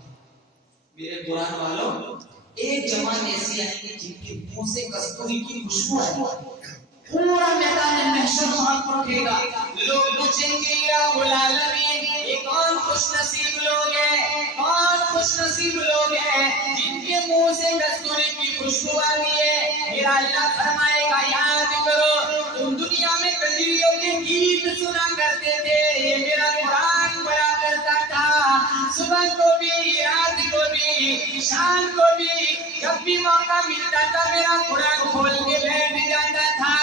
میرے قرآن والوں, ایک جماعت ایسی آئے گی جن کے منہ سے کستوری کی خوشبو آئے گی. پورا میدان محشر وہاں پر اٹھے گا. لوگ پوچھیں گے یا العالمین, یہ کون خوش نصیب لوگ ہیں, کون خوش نصیب لوگ ہیں جن کے منہ سے کستوری کی خوشبو آتی ہے. میرا اللہ فرمائے گا یاد کرو تم دنیا میں کنجریوں کے گیت سنا کرتے تھے, یہ میرا قرآن پڑھا کرتا تھا. صبح کو بھی, رات کو بھی, شام کو بھی, جب بھی موقع ملتا تھا میرا قرآن کھول کے بیٹھ جاتا تھا.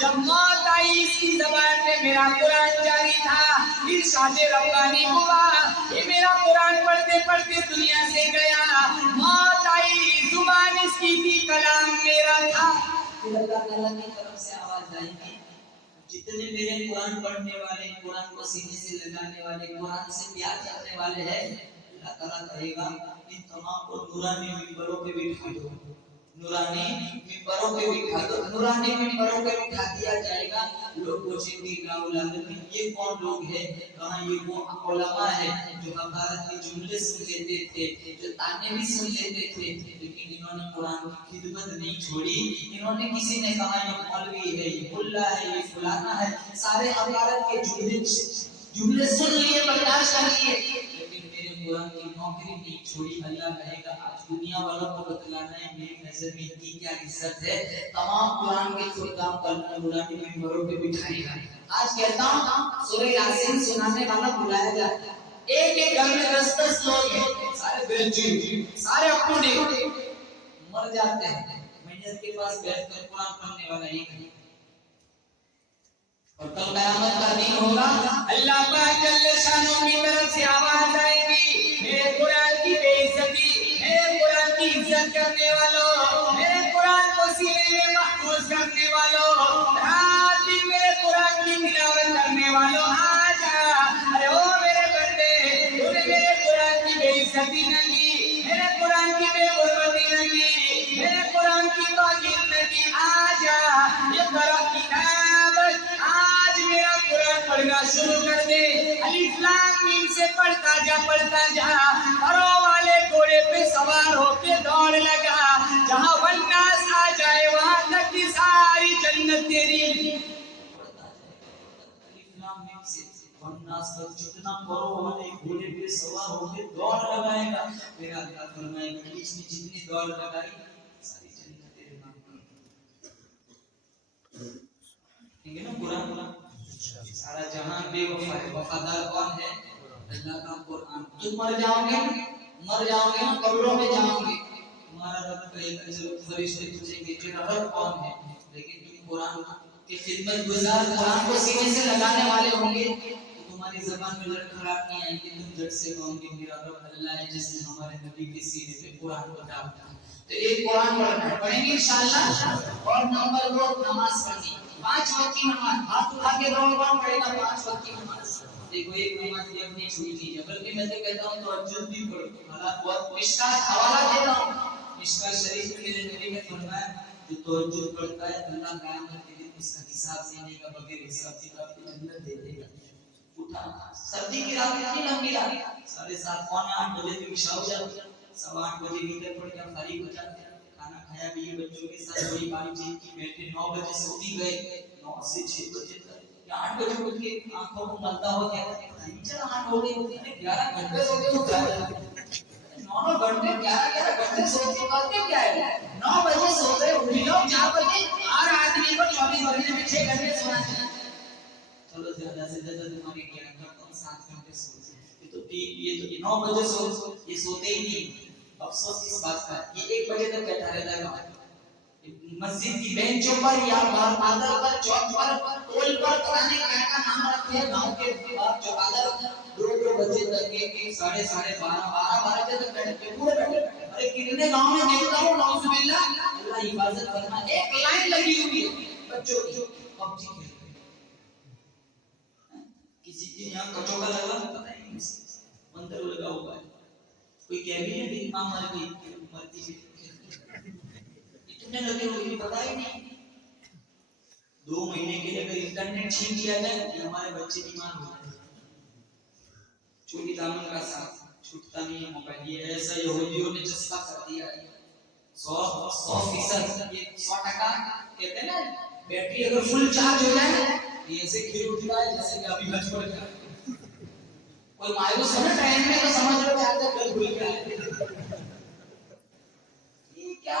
جب موت آئی اس کی زبان میں میرا قرآن جاری تھا. ارشاد ربانی ہوا, یہ میرا قرآن پڑھتے پڑھتے دنیا سے گیا. موت آئی, زبان اس کی تھی, کلام میرا تھا. پھر اللہ تعالیٰ کی طرف سے آواز آئی گی, جتنے میرے قرآن پڑھنے والے, قرآن کو سینے سے لگانے والے, قرآن سے پیار کرنے والے ہیں, اللہ تعالیٰ کہے گا ان تمام کو نورانی ممبروں پہ بٹھا دو. نورانی ممبروں پہ بٹھا دو. نورانی ممبروں پہ بٹھا دیا جائے گا. لوگ پوچھیں گے کیا اولاد میں یہ کون لوگ ہیں؟ کہاں یہ وہ علماء ہیں جو حقارت کے جملے سن لیتے تھے, جو تانے بھی سن لیتے تھے, لیکن انہوں نے قرآن کی خدمت نہیں چھوڑی. انہوں نے کسی نے کہا یہ مولوی ہے, یہ ملا ہے, یہ فلانا ہے, سارے حقارت کے جملے سن لیے, برداشت کر لیے, لیکن میرے قرآن کی نوکری نہیں چھوڑی. اللہ کہے گا آج دنیا والوں کو بتلانا ہے میری نظر میں ان کی کیا عزت ہے. تمام قرآن کے خدام کو اللہ نورانی ممبروں پہ بٹھائے گا. آج کہتا ہوں سورہ یاسین سنانے والا بلایا جاتا ہے. ایک ایک گھر میں 10-10 لوگ ہیں, سارے بلجی, سارے اپنے مر جاتے ہیں. میت کے پاس بیٹھ کر قرآن پڑھنے والا ایک ہے. اور کل قیامت کا دن ہوگا, اللہ پاک جل شانہ کی طرف سے آواز آئے گی, میرے قرآن کی بے عزتی, میرے قرآن کی عزت کرنے والوں, میرے قرآن کو سینے میں محفوظ کرنے والوں, رات دن میرے قرآن کی تلاوت کرنے والوں, آ جا. ارے او میرے بندے, تو نے میرے قرآن کی بے عزتی نہ کی, میرے قرآن کی بے حرمتی نہ کی, میرے قرآن کی توہین نہ کی, آ جا. یہ کرا کتابت, آج میرا قرآن پڑھنا شروع کر دے. الف لام میم سے پڑھتا جا, پڑھتا جا. پروں والے گھوڑے پہ سوار ہو کے دوڑ لگا, جہاں والناس آ جائے وہاں تک کی ساری جنت تیری. الف لام میم سے والناس تک جتنا پروں والے گھوڑے پہ سوار ہو کے دوڑ لگائے گا, میرا اللہ فرمائے گا بیچ میں جتنی دوڑ لگائی ساری جنت تیرے نام پر. ٹھیک ہے نا قرآن, سارا جہان بے وفا ہے, وفادار کون ہے؟ اللہ کا قرآن. تم مر جاؤ گے نا, قبروں میں جاؤ گے, تمہارا رب کہے گا چلو فرشتے پوچھیں گے تیرا رب کون ہے, لیکن تم قرآن کی خدمت گزار, قرآن کو سینے سے لگانے والے ہوں گے تو تمہاری زبان میں لڑکھڑاہٹ نہیں آئے گی. تم جھٹ سے کہو گے میرا رب اللہ ہے جس نے ہمارے نبی کے سینے پہ قرآن کو ڈالا. تو ایک قرآن پڑھیں گے انشاءاللہ. اور نمبر 2 نماز پڑھنی, 5 وقت کی نماز. ہاتھ اٹھا کے دو کون پڑھے گا 5 وقت کی نماز؟ دیکھو ایک نماز بھی اپنی چھوڑ دیجیے, بلکہ میں تو کہتا ہوں تو تہجد بھی پڑھو. حالات بہت مشکات حوالہ دیتا ہوں, مشکات شریف میں میرے نبی نے فرمایا جو تہجد پڑھتا ہے اللہ قیامت کے دن اس کا حساب دینے کا بغیر حساب کتاب کی جنت دے دے گا. اٹھا, سردی کی رات کتنی لمبی رات, 7:30 پونے 8 بجے تک عشاء ہو جاتی ہے, 8:15 بجے بھیتر پڑھ کر فارغ ہو جاتے ہیں. کھانا کھایا بھی بچوں کے ساتھ وہی بات چیت کی, بیٹھے 9 بجے سو بھی گئے, 9 سے 6 بجے تک یا 8 بجے اٹھ کے آنکھوں کو ملتا ہو کیا چل 8 ہو گئے ہوتی ہے, 11 گھنٹے سو گئے ہو, 9 گھنٹے 11 گھنٹے سو کے کرتے کیا ہے. 9 بجے سو گئے, اٹھ لو 4 بجے. ہر آدمی کو 24 گھنٹے میں 6 گھنٹے سونا چاہیے. چلو زیادہ سے زیادہ تمہاری کیا کرتا ہوں 7 گھنٹے سو. یہ تو 9 بجے سو, یہ سوتے ہی نہیں. افسوس اس بات کا, یہ 1 بجے تک بیٹھا رہتا ہے مسجد کی بینچوں پر یا بادر پر, چوک پر, ٹول پر, قرآن کا نام رکھتے ہیں. گاؤں کے جو بادر 2 بجے تک کے 12:30 12 بجے تک بیٹھ کے پورے بیٹھے. ارے کتنے گاؤں میں دیکھتا ہوں نعوذ باللہ, اللہ حفاظت کرنا, ایک لائن لگی ہوئی ہے بچوں کی پب جی کھیل رہے. کسی کے یہاں کچوں کا لگا پتہ ہی نہیں, منتر لگا ہوا ہے. کوئی کہہ بھی نہیں کہ امام مرتی ہے, اتنے لگے ہوئے پتہ ہی نہیں. 2 مہینے کے لیے اگر انٹرنیٹ چھین دیا جائے تو ہمارے بچے بیمار ہو جائیں. چوری دامن کا ساتھ چھوٹتا نہیں ہے موبائل. یہ ایسا یہودیوں نے چسپا کر دیا ہے 100%. یہ 100% کہتے ہیں نا, بیٹری اگر فل چارج ہو جائے یہ ایسے کھیل اٹھ رہا ہے جیسے کہ ابھی بچ پڑ گیا. کوئی مایوس ہے نا ٹائم میں تو سمجھ لو چارجر کل کھل گیا ہے. یہ کیا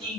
3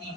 3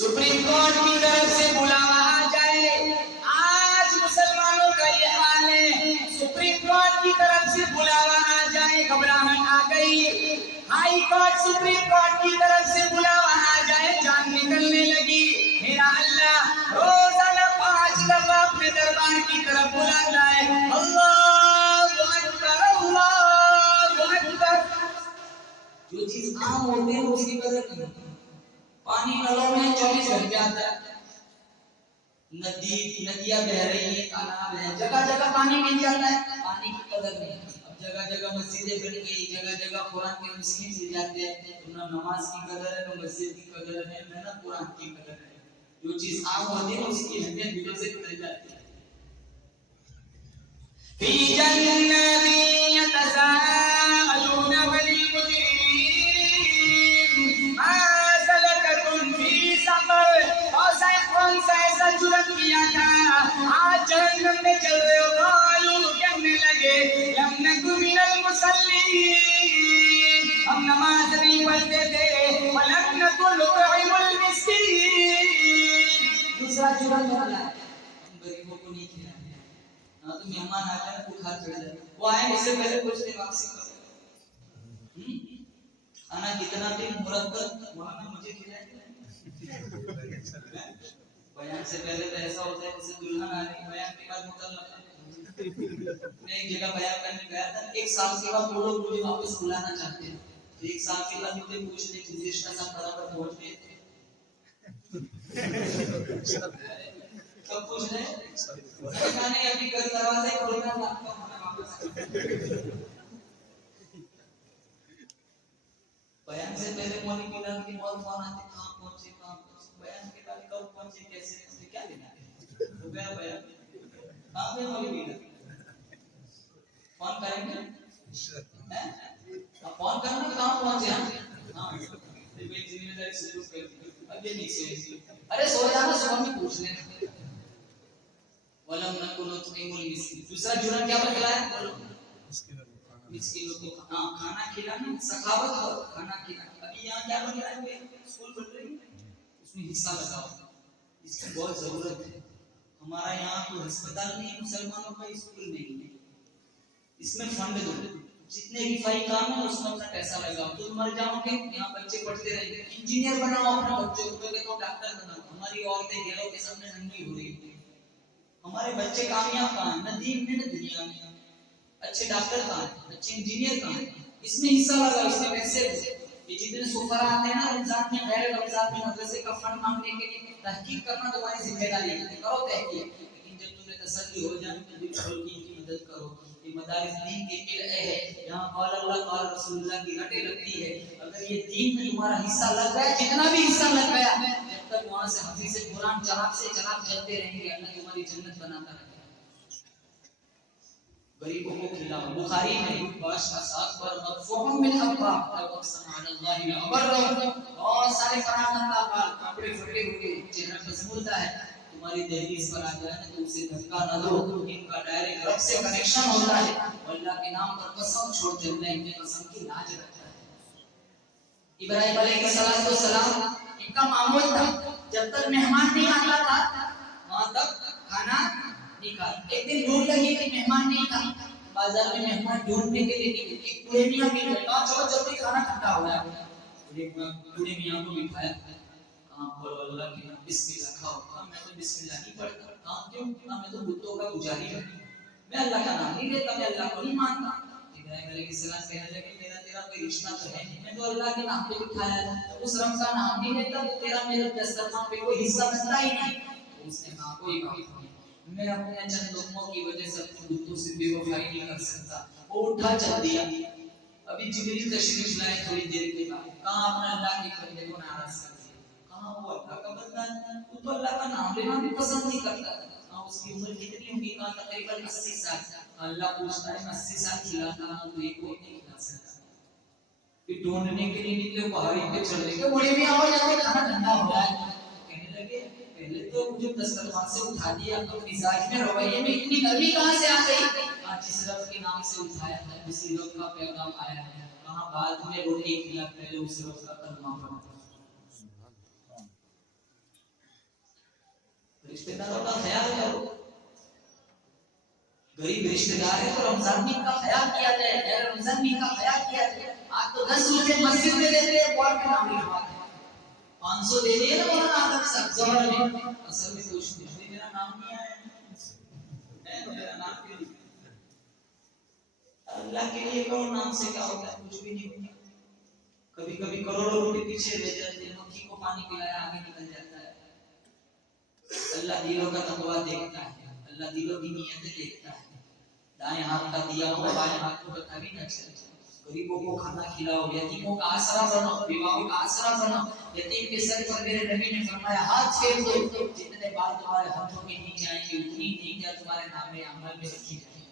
سپریم کورٹ کی طرف سے بلاوا آ جائے. آج مسلمانوں کا یہ حال ہے. سپریم کورٹ کی طرف سے بلاوا آ جائے, گھبراہٹ آ گئی. ہائی کورٹ سپریم کورٹ کی طرف سے بلاوا آ جائے, جان نکلنے لگی. میرا اللہ روزانہ 5 دفعہ اپنے دربار کی طرف بلاتا ہے. اللہ اکبر, اللہ اکبر. جو چیز عام ہوتی ہے اس کی قدر نہیں. پانی نلوں میں 24 گھنٹے آتا ہے, ندیاں بہ رہی ہیں, تالاب ہے, جگہ جگہ پانی مل جاتا ہے, پانی کی قدر نہیں. اب جگہ جگہ مسجدیں بن گئی, جگہ جگہ قرآن کے مسکین مل جاتے ہیں. نہ نماز کی قدر ہے, نہ مسجد کی قدر ہے, نہ قرآن کی قدر ہے. جو چیز عام ہوتی ہے اس کی اہمیت دلوں سے بدل جاتی ہے. فی جنات یتساءلون والمجرمین ما سلککم فی سقر. کون سا ایسا جرم کیا تھا آج جہنم میں چل رہے ہو؟ قالوا کہنے لگے لم نک من المصلین, ہم نماز نہیں پڑھتے تھے. ولم نک نطعم المسکین. دوسرا جرم بولا ہم غریبوں کو نہیں کھلاتے. نہ تو مہمان آ جائے بخار چڑھ جائے, وہ آئے اس سے پہلے کچھ نہیں واپسی کرو. کھانا کتنا بھی مرتب وہاں مجھے کھلائے. بیان سے پہلے تو ایسا ہوتا ہے جیسے دلہن آ رہی, بیان کے بعد مطلب میں ایک جگہ بیان کرنے گیا تھا. 1 سال کے بعد وہ لوگ مجھے واپس بلانا چاہتے ہیں. 1 سال کے بعد مجھے پوچھنے کی گزشتہ سال برابر پہنچ گئے تھے. کب پوچھ رہے ہیں؟ نہیں, ابھی گھر دروازے کھولنا واپس. بیان سے پہلے مولوی ملان کی بہت فون آتے, کہاں پہنچے کہاں پہنچے. بیان کے بعد کب پہنچے کیسے پہنچے کیا لینا ہے. ہو گیا بیان, کہاں پہ مولوی ملان فون کریں گے, اب فون کرنا کہاں پہنچے. ہاں میری ذمہ داری سلوک کر دی. اب یہ نہیں سوئے, ارے سو جانا, صبح میں پوچھ لینا. ولم نکن نطعم المسکین. دوسرا جرم کیا بتلایا؟ بولو مسکینوں کو کھانا کھلانا, سخاوت کرو, کھانا کھلانا. ابھی یہاں کیا بن رہا ہے؟ اسکول بن رہی ہے, اس میں حصہ لگاؤ, اس کی بہت ضرورت ہے. ہمارا یہاں کوئی ہسپتال نہیں, مسلمانوں کا اسکول نہیں ہے. اس میں فنڈ دو, جتنے رفائی کام ہے اس میں اپنا پیسہ لگاؤ. تم مر جاؤ گے یہاں بچے پڑھتے رہیں گے. انجینئر بناؤ اپنے بچوں کو, تو ڈاکٹر بناؤ. ہماری عورتیں گھروں کے سامنے ننگی ہو رہی ہیں. ہمارے بچے کامیاب کہاں ہیں؟ نہ دین میں نہ دنیا میں. اچھے ڈاکٹر کہاں ہیں, اچھے انجینئر کہاں ہیں؟ اس میں حصہ لگا, اس میں پیسے دو. یہ جتنے سفرا آتے ہیں نا رمضان میں, غیر رمضان میں مدرسے کا فنڈ مانگنے کے لیے, تحقیق کرنا تمہاری ذمہ داری ہے, کرو تحقیق. لیکن جب تمہیں تسلی ہو جائے تو دل کی مدد کرو. یہ مدارس دین کے قلعے ہے, یہاں قال اللہ قال رسول اللہ کی رٹیں لگتی ہے. اگر یہ دین میں تمہارا حصہ لگ گیا, جتنا بھی حصہ لگ گیا, جب تک وہاں سے حفیظ قرآن چراغ سے چراغ جلتے رہیں گے, اللہ تمہاری جنت بناتا رہے گا. غریبوں کو کھلاؤ. بخاری میں باش اساق پر مدفوع من ابواب اقسم علی اللہ لابر. بہت سارے پراگند کا کپڑے پھٹے ہوئے, چہرہ پسمولتا ہے, تمہاری دہلیز پر آ جائے تو اسے دھکا نہ دو. ان کا ڈائریکٹ رب سے کنیکشن ہوتا ہے. اللہ کے نام پر قسم چھوڑ دے, اللہ ان کی قسم کی لاج رکھتا ہے. ابراہیم علیہ السلام ان کا معمول تھا, جب تک مہمان نہیں آتا تھا وہاں تک کھانا نہیں کھاتا. ایک دن بھوک لگی کہ مہمان نہیں تھا, بازار میں مہمان ڈھونڈنے کے لیے نکلے. ایک بوڑھے میاں مل گئے, کہا چلو جلدی کھانا ٹھنڈا ہو گیا. بوڑھے میاں کو بٹھایا, کہاں بولو اللہ کی نام بسم اللہ کھاؤ. کہا میں تو بسم اللہ نہیں پڑھتا. کہاں کیوں؟ کہا میں تو بتوں کا پجاری ہوں, میں اللہ کا نام نہیں لیتا, میں اللہ کو نہیں مانتا. ابراہیم علیہ السلام کہنے لگے میرا تیرا کوئی رشتہ تو ہے نہیں, میں تو اللہ کے نام پہ بٹھایا ہے, اس رب کا نام نہیں لیتا تو تیرا میرے دسترخوان پہ کوئی حصہ بنتا ہی نہیں. اس نے کہا کوئی بات نہیں, میں اپنے چند لقموں کی وجہ سے اپنے بتوں سے بے وفائی نہیں کر سکتا. وہ اٹھا چل دیا. ابھی جبریل تشریف لائے تھوڑی دیر کے بعد, کہاں اپنا اللہ کے بندے کو ناراض کر دیا. کہاں وہ اللہ کا بندہ ہے, وہ تو اللہ کا نام لینا بھی پسند نہیں کرتا. کہاں اس کی عمر کتنی ہوگی؟ کہاں تقریباً 80 سال. اللہ پوچھتا ہے 80 سال کھلاتا ہوں تو ایک کو نہیں کھلا سکتا. پھر ڈھونڈنے کے لیے نکلے, پہاڑی پہ چڑھ گئے. بڑے بھی آؤ جا کے کھانا ٹھنڈا ہو رہا ہے. کہنے لگے پہلے تو مجھے دسترخوان سے اٹھا دیا, اب مزاج میں رویے میں اتنی گرمی کہاں سے آ گئی؟ آج جس رب کے نام سے اٹھایا ہے اسی رب کا پیغام آیا ہے. کہاں بعد میں روٹی کھلا, پہلے اس رب کا کلمہ پڑھا. رشتے داروں کا خیال کرو. غریب رشتے دار ہے تو رمضان میں کا خیال کیا جائے, رمضان میں کا خیال کیا جائے. آپ تو 10 روپے مسجد میں دیتے ہیں, بہت کا نام لکھواتے ہیں. 500 دے دیے نا مولانا آدم صاحب زہر میں, اصل میں کچھ نہیں, میرا نام نہیں آیا ہے, میرا نام کیوں نہیں؟ اللہ کے لیے کروڑ نام سے کیا ہوتا ہے؟ کچھ بھی نہیں ہوتا. کبھی کبھی کروڑوں روپے پیچھے رہ جاتے ہیں, مکھی کو پانی پلایا آگے نکل جاتا ہے. اللہ دلوں کا تقویٰ دیکھتا ہے, اللہ دلوں کی نیتیں دیکھتا ہے. دائیں ہاتھ کا دیا ہوا بائیں ہاتھ کو کبھی نہ چلے. غریبوں کو کھانا کھلاؤ, یتیموں کا آسرا بنو, بیواؤں کا آسرا بنو. یتیم کے سر پر میرے نبی نے فرمایا ہاتھ پھیر دو, جتنے بال تمہارے ہاتھوں کے نیچے آئیں گے اتنی نیکیاں تمہارے نامے اعمال میں لکھی جائیں گی.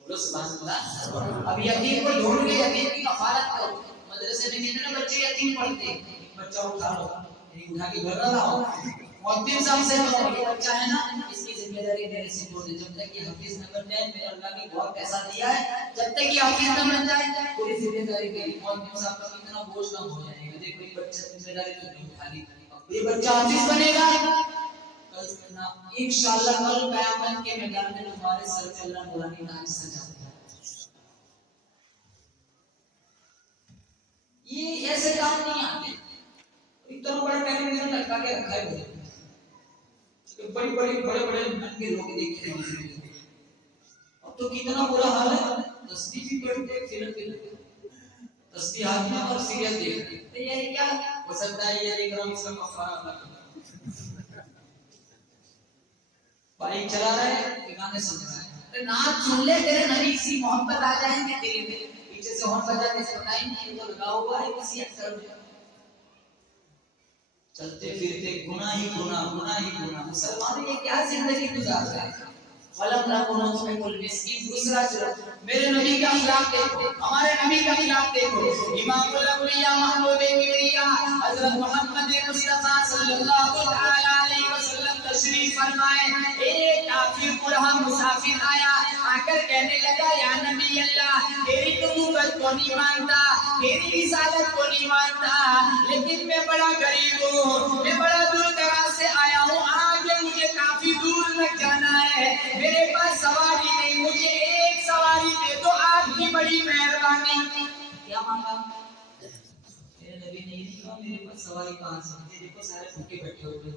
بولو سبحان اللہ. اب یتیم کو ڈھونڈ کے یتیم کی کفالت کرو. مدرسے میں کتنے بچے یتیم پڑھتے ہیں, ایک بچہ اٹھا لو, اٹھا کے گھر لاؤ. مؤذن صاحب سے کہو یہ بچہ ہے نا, اس کی ذمہ داری میرے سے چھوڑ دے. جب تک یہ حافظ نہ بن جائے, میں اللہ نے بہت پیسہ دیا ہے, جب تک یہ حافظ نہ بن جائے پوری ذمہ داری میری. مؤذن صاحب کا کتنا بوجھ کم ہو جائے گا. دیکھو یہ بچہ ذمہ داری تو نہیں اٹھا لی, یہ بچہ حافظ بنے گا کل انشاءاللہ کل قیامت کے میدان میں تمہارے سر پہ اللہ نورانی تاج سجا دے گا. یہ ایسے کام نہیں آتے. اتنا بڑا ٹیلی ویژن لٹکا کے رکھا ہے, بڑے بڑے ننگے لوگ دیکھ رہے ہیں. اب تو کتنا برا حال ہے, تسبیح بھی پڑھتے فلم بھی لگتے, تسبیح ہاتھ میں اور سیریل دیکھتے. یہ کیا ہو سکتا ہے, یہ دیکھ رہا ہوں اس کا کفارہ اللہ کا. بائک چلا رہا ہے, گانے سن رہا ہے, نعت سن لے, تیرے نبی سی محبت آ جائیں گے تیرے میں. پیچھے سے ہارن بجاتے سے بتائیں گے تو لگا ہوا ہے کسی اکثر میں. چلتے پھرتے گناہ ہی گناہ. مسلمان یہ کیا زندگی گزار رہے ہیں. ولم نکن نطعم المسکین. دوسرا جرم میرے نبی کا اخلاق دیکھو, ہمارے نبی کا اخلاق دیکھو. امام الاولیاء محبوب کبریا حضرت محمد مصطفیٰ صلی اللہ علیہ وسلم تشریف فرمائے. ایک کافر برہا مسافر آیا, آ کر کہنے لگا یا نبی اللہ, تیری نبوت کو نہیں مانتا, تیری رسالت کو نہیں مانتا, لیکن میں بڑا غریب ہوں, میں بڑا دور دراز سے آیا ہوں, آگے مجھے کافی دور تک جانا ہے, میرے پاس سواری نہیں, مجھے ایک سواری دے دو, آپ کی بڑی مہربانی. کیا مانگا میرے نبی نے؟ نہیں کہا میرے پاس سواری کہاں سے. دیکھو سارے بھوکے بیٹھے ہوئے,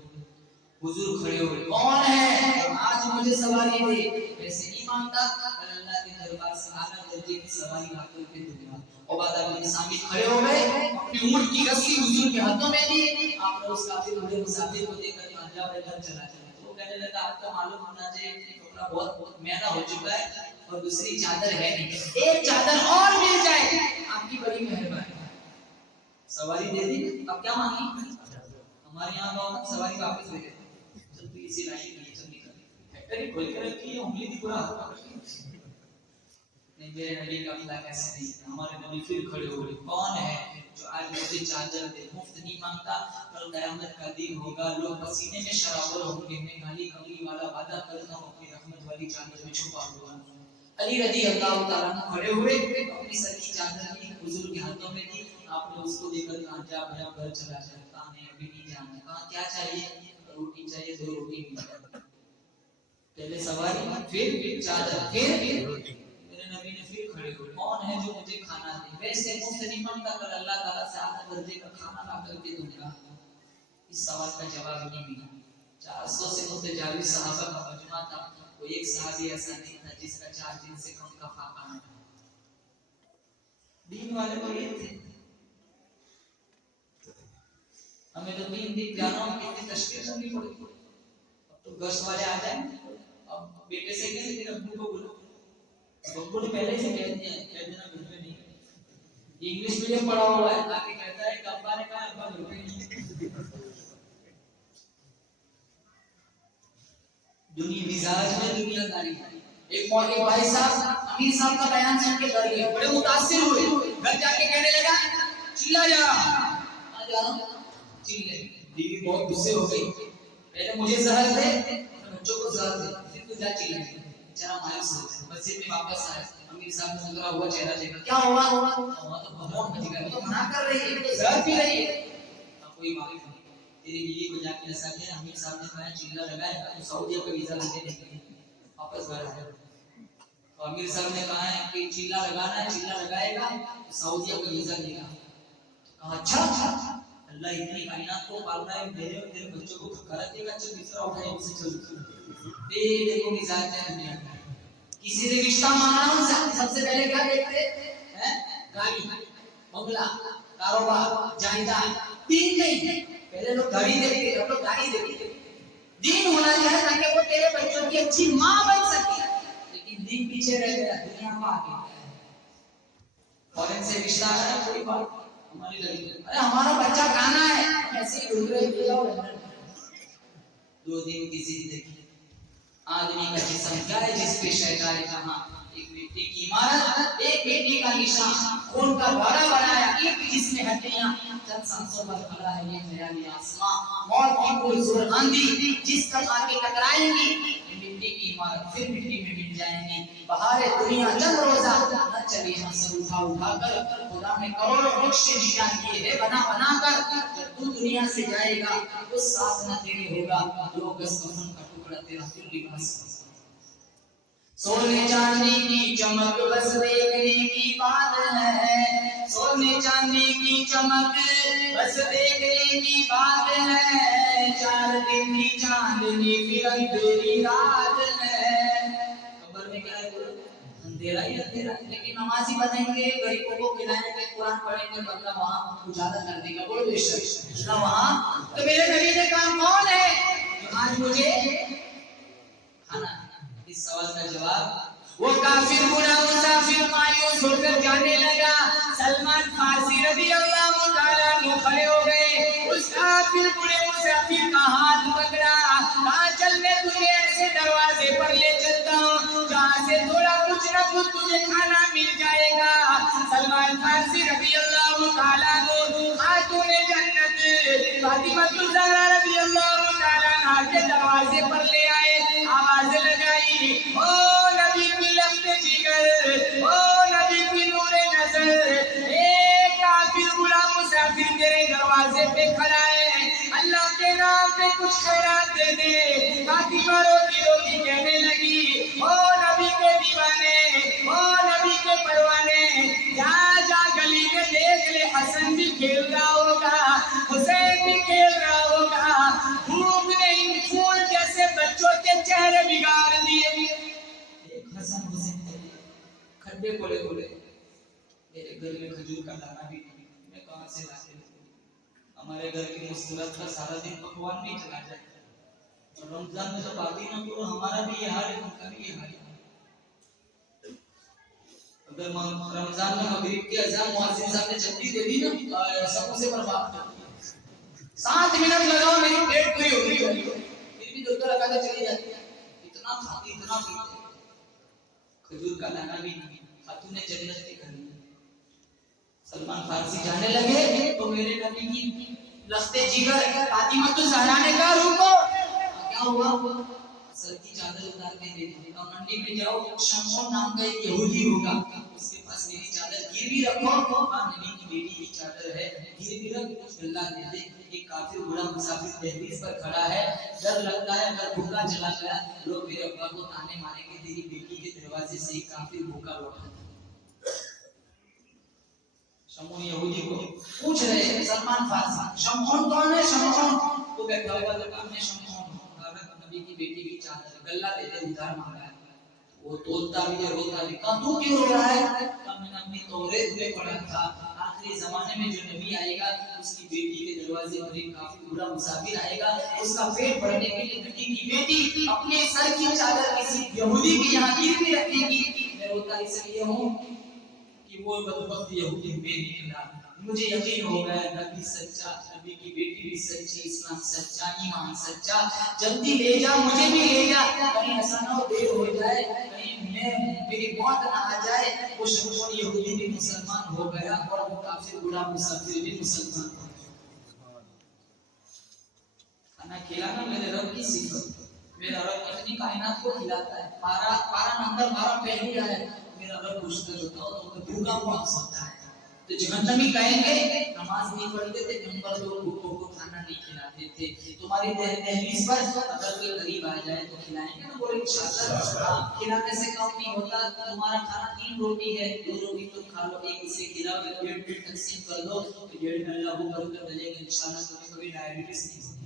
بزرگ کھڑے ہوئے, کون ہے آج مجھے سواری دے. ویسے نہیں مانگتا, اللہ کے دربار سے اعلیٰ درجے کی سواری لا کر کے دوں گا. عبادہ بن صامت کھڑے ہو گئے, اپنی اونٹ کی رسی حضور کے ہاتھوں میں دی. آپ نے اس کافر بڑے مسافر کو دیکھ کر کہا جا بھائی گھر چلا جائے. تو کہنے لگا آپ کو معلوم ہونا چاہیے کہ کپڑا بہت مہنگا ہو چکا ہے اور دوسری چادر ہے نہیں, ایک چادر اور مل جائے, آپ کی بڑی مہربانی. سواری دے دی, اب کیا مانگی؟ ہمارے یہاں بہت سواری واپس لے گئے. چل تو اسی لائن میں چل نکل, فیکٹری کھول کے رکھی ہے, انگلی بھی برا ہوتا ہے. نہیں, میرے نبی کا اخلاق ایسا نہیں. ہمارے نبی پھر کھڑے ہوئے, کون ہے جو آج مجھے چادر دے, مفت نہیں مانگتا. کل قیامت کا دن ہوگا, لوگ پسینے میں شرابور ہوں گے, میں کالی کملی والا وعدہ کرتا ہوں اپنی رحمت والی چادر میں چھپا ہوا. علی رضی اللہ تعالیٰ عنہ کھڑے ہوئے, اپنی سر کی چادر لی, حضور کے ہاتھوں میں دی. آپ نے اس کو دے کر کہا جا بھیا گھر چلا جائے. کہا نہیں ابھی نہیں جانا. کہا کیا چاہیے؟ روٹی چاہیے, 2 روٹی مل جائے. پہلے سواری, پھر چادر, پھر روٹی. میرے نبی نے پھر کھڑے ہوئے, کون ہے جو مجھے کھانا دے؟ ویسے مفت نہیں مانگتا, کر اللہ تعالیٰ سے اعلیٰ درجے کا کھانا لا کر کے دوں گا. اس سوال کا جواب نہیں ملا. 400 سے متجاوز صحابہ کا مجمع تھا, کوئی ایک صحابی ایسا نہیں تھا جس کا 4 دن سے کم کا فاقہ نہ تھا. دین والے کو یہ تھے, ہمیں تو 3 دن جانا ہو, کتنی تشکیل کرنی پڑی. اب تو گشت والے آ جائیں, اب بیٹے سے کہتے تھے ابو کو بولو, ابو نے پہلے سے کہہ دیا کہہ دینا گھر میں نہیں. انگلش میڈیم پڑھا ہوا ہے, تاکہ کہتا ہے کہ ابا نے کہا ابا گھر میں نہیں. دنیا مزاج میں دنیا داری. ایک بھائی صاحب امیر صاحب کا بیان سن کے ڈر گئے, بڑے متاثر ہوئے. گھر جا کے کہنے لگا چلا جا رہا ہوں, چلے. بیوی بہت غصے ہو گئی, پہلے مجھے زہر دے, بچوں کو زہر دے, پھر تو جا چلا. بیچارہ مایوس ہو گیا, مسجد میں واپس آیا. امیر صاحب نے سنگرا ہوا چہرہ دیکھا, کیا ہوا؟ تو بہت مچ گیا, تو منع کر رہی ہے, زہر پی رہی ہے. کوئی بات نہیں, تیری بیوی کو جا کے ایسا کیا امیر صاحب نے کہا چلا لگائے تو سعودیہ کا ویزا لگے نہیں واپس گھر آئے. تو امیر صاحب نے کہا ہے کہ چلا لگانا ہے, چلا لگائے گا تو سعودیہ کا ویزا لے گا. کہا اچھا اللہ اتنی کائنات کو پال رہا ہے, میرے بچوں کو کھا رکھے گا, چل بستر اٹھائے ان سے چل دیکھو مزاج ہے دنیا کا. کسی نے رشتہ مانگنا سب سے پہلے کیا دیکھتے ہیں؟ گاڑی, بنگلہ, کاروبار, جائیداد. دین نہیں, پہلے لوگ گاڑی دیکھتے, اب لوگ گاڑی دیکھتے. دین ہونا چاہیے تاکہ وہ تیرے بچوں کی اچھی ماں بن سکے, لیکن دین پیچھے رہ گیا, دنیا کو آگے. فورن سے رشتہ آیا کوئی بات ہماری لڑکی, ارے ہمارا بچہ کہاں ہے, ایسے ہی ڈھونڈ رہے تھے. اور 2 دن کی زندگی. آدمی کا جسم کیا ہے جس پہ شیطان ہے کہاں؟ ایک مٹی کی عمارت, ایک مٹی کا نشان, خون کا بڑا بنایا, ایک جس میں ہڈیاں, چند سانسوں پر کھڑا ہے یہ خیالی آسماں. موت کی کوئی زور آندھی جس کا آ کے ٹکرائیں گی, مٹی کی عمارت پھر مٹی میں مل جائیں گی. بہار دنیا چند روزہ نہ چلے ہاں سر اٹھا اٹھا کر, خدا نے کروڑوں وقت سے نشان کیے ہیں بنا بنا کر. جب تو دنیا سے جائے گا تو ساتھ نہ تیرے ہوگا 2 گز کفن کا ٹکڑا تیرا پھر لباس. سونے چاندی کی چمک بس دیکھنے کی بات ہے, سونے چاندی کی چمک بس دیکھنے کی بات ہے. 4 دن کی چاندنی پھر اندھیری رات ہے. قبر میں کیا ہے, اندھیرا ہی اندھیرا, لیکن نمازی بنیں گے, غریبوں کو کھلائیں گے, قرآن پڑھیں گے, بندہ وہاں اجالا کر دے گا. بولو بے شک وہاں. تو میرے نبی نے کہا کون ہے جو آج مجھے کھانا. اس سوال کا جواب وہ کافر بوڑھا مسافر مایوس ہو کر جانے لگا. سلمان فارسی رضی اللہ تعالیٰ عنہ کھڑے ہو گئے, اس کافر بوڑھے مسافر کا ہاتھ پکڑا, کہا چل میں تجھے ایسے دروازے پر لے چلتا ہوں جہاں سے تھوڑا کچھ نہ کچھ تجھے کھانا مل جائے گا. سلمان فارسی رضی اللہ تعالیٰ عنہ خاتون جنت فاطمہ الزہرا رضی اللہ تعالیٰ عنہا کے دروازے پر لے آئے, آواز لگائی, او نبی کی لخت جگر, او نبی کی نور نظر, ایک کافر بوڑھا مسافر تیرے دروازے پہ کھڑا ہے, اللہ کے نام پہ کچھ خیرات دے دے. فاطمہ روتی روتی کہنے لگی, او نبی کے دیوانے, او نبی کے پروانے, جا جا گلی میں دیکھ لے, حسن بھی کھیل رہا ہوگا, حسین بھی کھیل رہا ہوگا. بھوک نے ان پھول جیسے بچوں کے چہرے بگاڑ دیے. ایک حسن حسین کھڈے کھولے کھولے, میرے گھر میں کھجور کا دانا بھی نہیں, میں کہاں سے لا کے دوں, ہمارے گھر کی مصیبت کا سارا دن پکوان نہیں چلا جائے. رمضان میں تو آتی نہ کرو, ہمارا بھی یہ حال ہے, ان کا بھی یہ حال ہے. اگر رمضان میں مغرب کی اذان مؤذن صاحب نے جلدی دے دی نا, سموسے برباد کر دیے. 7 منٹ لگاؤ میری پیٹ پوری ہو گئی, پھر بھی 2 لگا کے چلی جاتی ہے. اتنا کھاتی اتنا پیتی, کھجور کا دانا بھی نہیں. خاتون جنت کے گھر میں سلمان فارسی جانے لگے تو میرے نبی کی لخت جگر فاطمہ الزہرا نے کہا رکو. کیا ہوا؟ سر کی چادر اتار کے دے دی. منڈی میں جاؤ, شمعون نام کا ایک یہودی ہوگا, اس کے پاس میری چادر گروی رکھو. نبی کی بیٹی کی چادر ہے, گروی رکھ, کچھ گلہ دے دے. ایک کافر بوڑھا مسافر دہلیز پر کھڑا ہے, ڈر لگتا ہے اگر بھوکا چلا گیا لوگ میرے ابا کو تانے ماریں گے, تیری بیٹی کے دروازے سے ایک کافر بھوکا لوٹا. شمعون یہودی کو پوچھ رہے ہیں, سلمان فارسی شمعون کون ہے؟ شمعون تو بیٹھا ہوا تو کام ہے شمعون. نبی کی بیٹی کی چادر گلہ دے دے, ادھار مانگا ہے. وہ توڑتا بھی ہے, روتا بھی. کہا تو کیوں رو رہا ہے؟ میں نے اپنی توریت میں پڑھا تھا آخری زمانے میں جو نبی آئے گا اس کی بیٹی کے دروازے پر ایک کافی بوڑھا مسافر آئے گا, اس کا پیٹ بھرنے کے لیے نبی کی بیٹی اپنے سر کی چادر کسی یہودی کی یہاں گروی رکھے گی. میں روتا اس لیے ہوں کہ وہ بدبخت یہودی بے نکلا. مجھے یقین ہو گیا نبی سچا, نبی کی بیٹی بھی سچی, اسلام سچا, ایمان سچا. جلدی لے جا, مجھے بھی لے جا, کہیں ایسا نہ ہو دیر ہو جائے, کہیں میری موت نہ آ جائے. وہ شمعون یہودی بھی مسلمان ہو گیا اور وہ کافر بوڑھا مسافر بھی مسلمان ہو گیا. کھانا کھلانا میرے رب کی صفت. میرا رب اتنی کائنات کو کھلاتا ہے. پارا نمبر 12 پہلی ہے, میرا رب پوچھتا ہوتا ہو تو بھوکا کون سکتا ہے؟ تو جہنمی کہیں گے نماز نہیں پڑھتے تھے، نمبر 2 بھوکوں کو کھانا نہیں کھلاتے تھے. تمہاری دہلیز پر اگر کوئی غریب آ جائے تو کھلائیں گے نا؟ بولے انشاءاللہ. کھلانے سے کام نہیں ہوتا. تمہارا کھانا 3 روٹی ہے، 2 روٹی تم کھا لو، ایک اسے کھلاؤ، 1.5 تقسیم کر دو تو 1.5 میں اللہ وہ برکت ڈالے گا. انشاءاللہ تمہیں کبھی ڈائبٹیز نہیں ہوگی،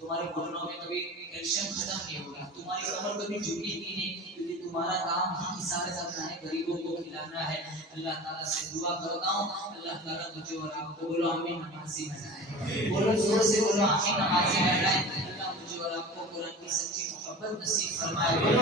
تمہارے گھٹنوں میں کبھی کیلشیم ختم نہیں ہوگا، تمہاری کمر کبھی جھکے گی نہیں، کیونکہ تمہارا کام ہی اشارے کرنا ہے، غریبوں کو کھلانا ہے. اللہ تعالیٰ سے دعا کرتا ہوں اللہ تعالیٰ مجھے اور آپ کو بولو آمین نمازی بنائے. بولو زور سے بولو آمین نمازی بنائے. اللہ مجھے اور آپ کو قرآن کی سچی محبت نصیب فرمائے. بولو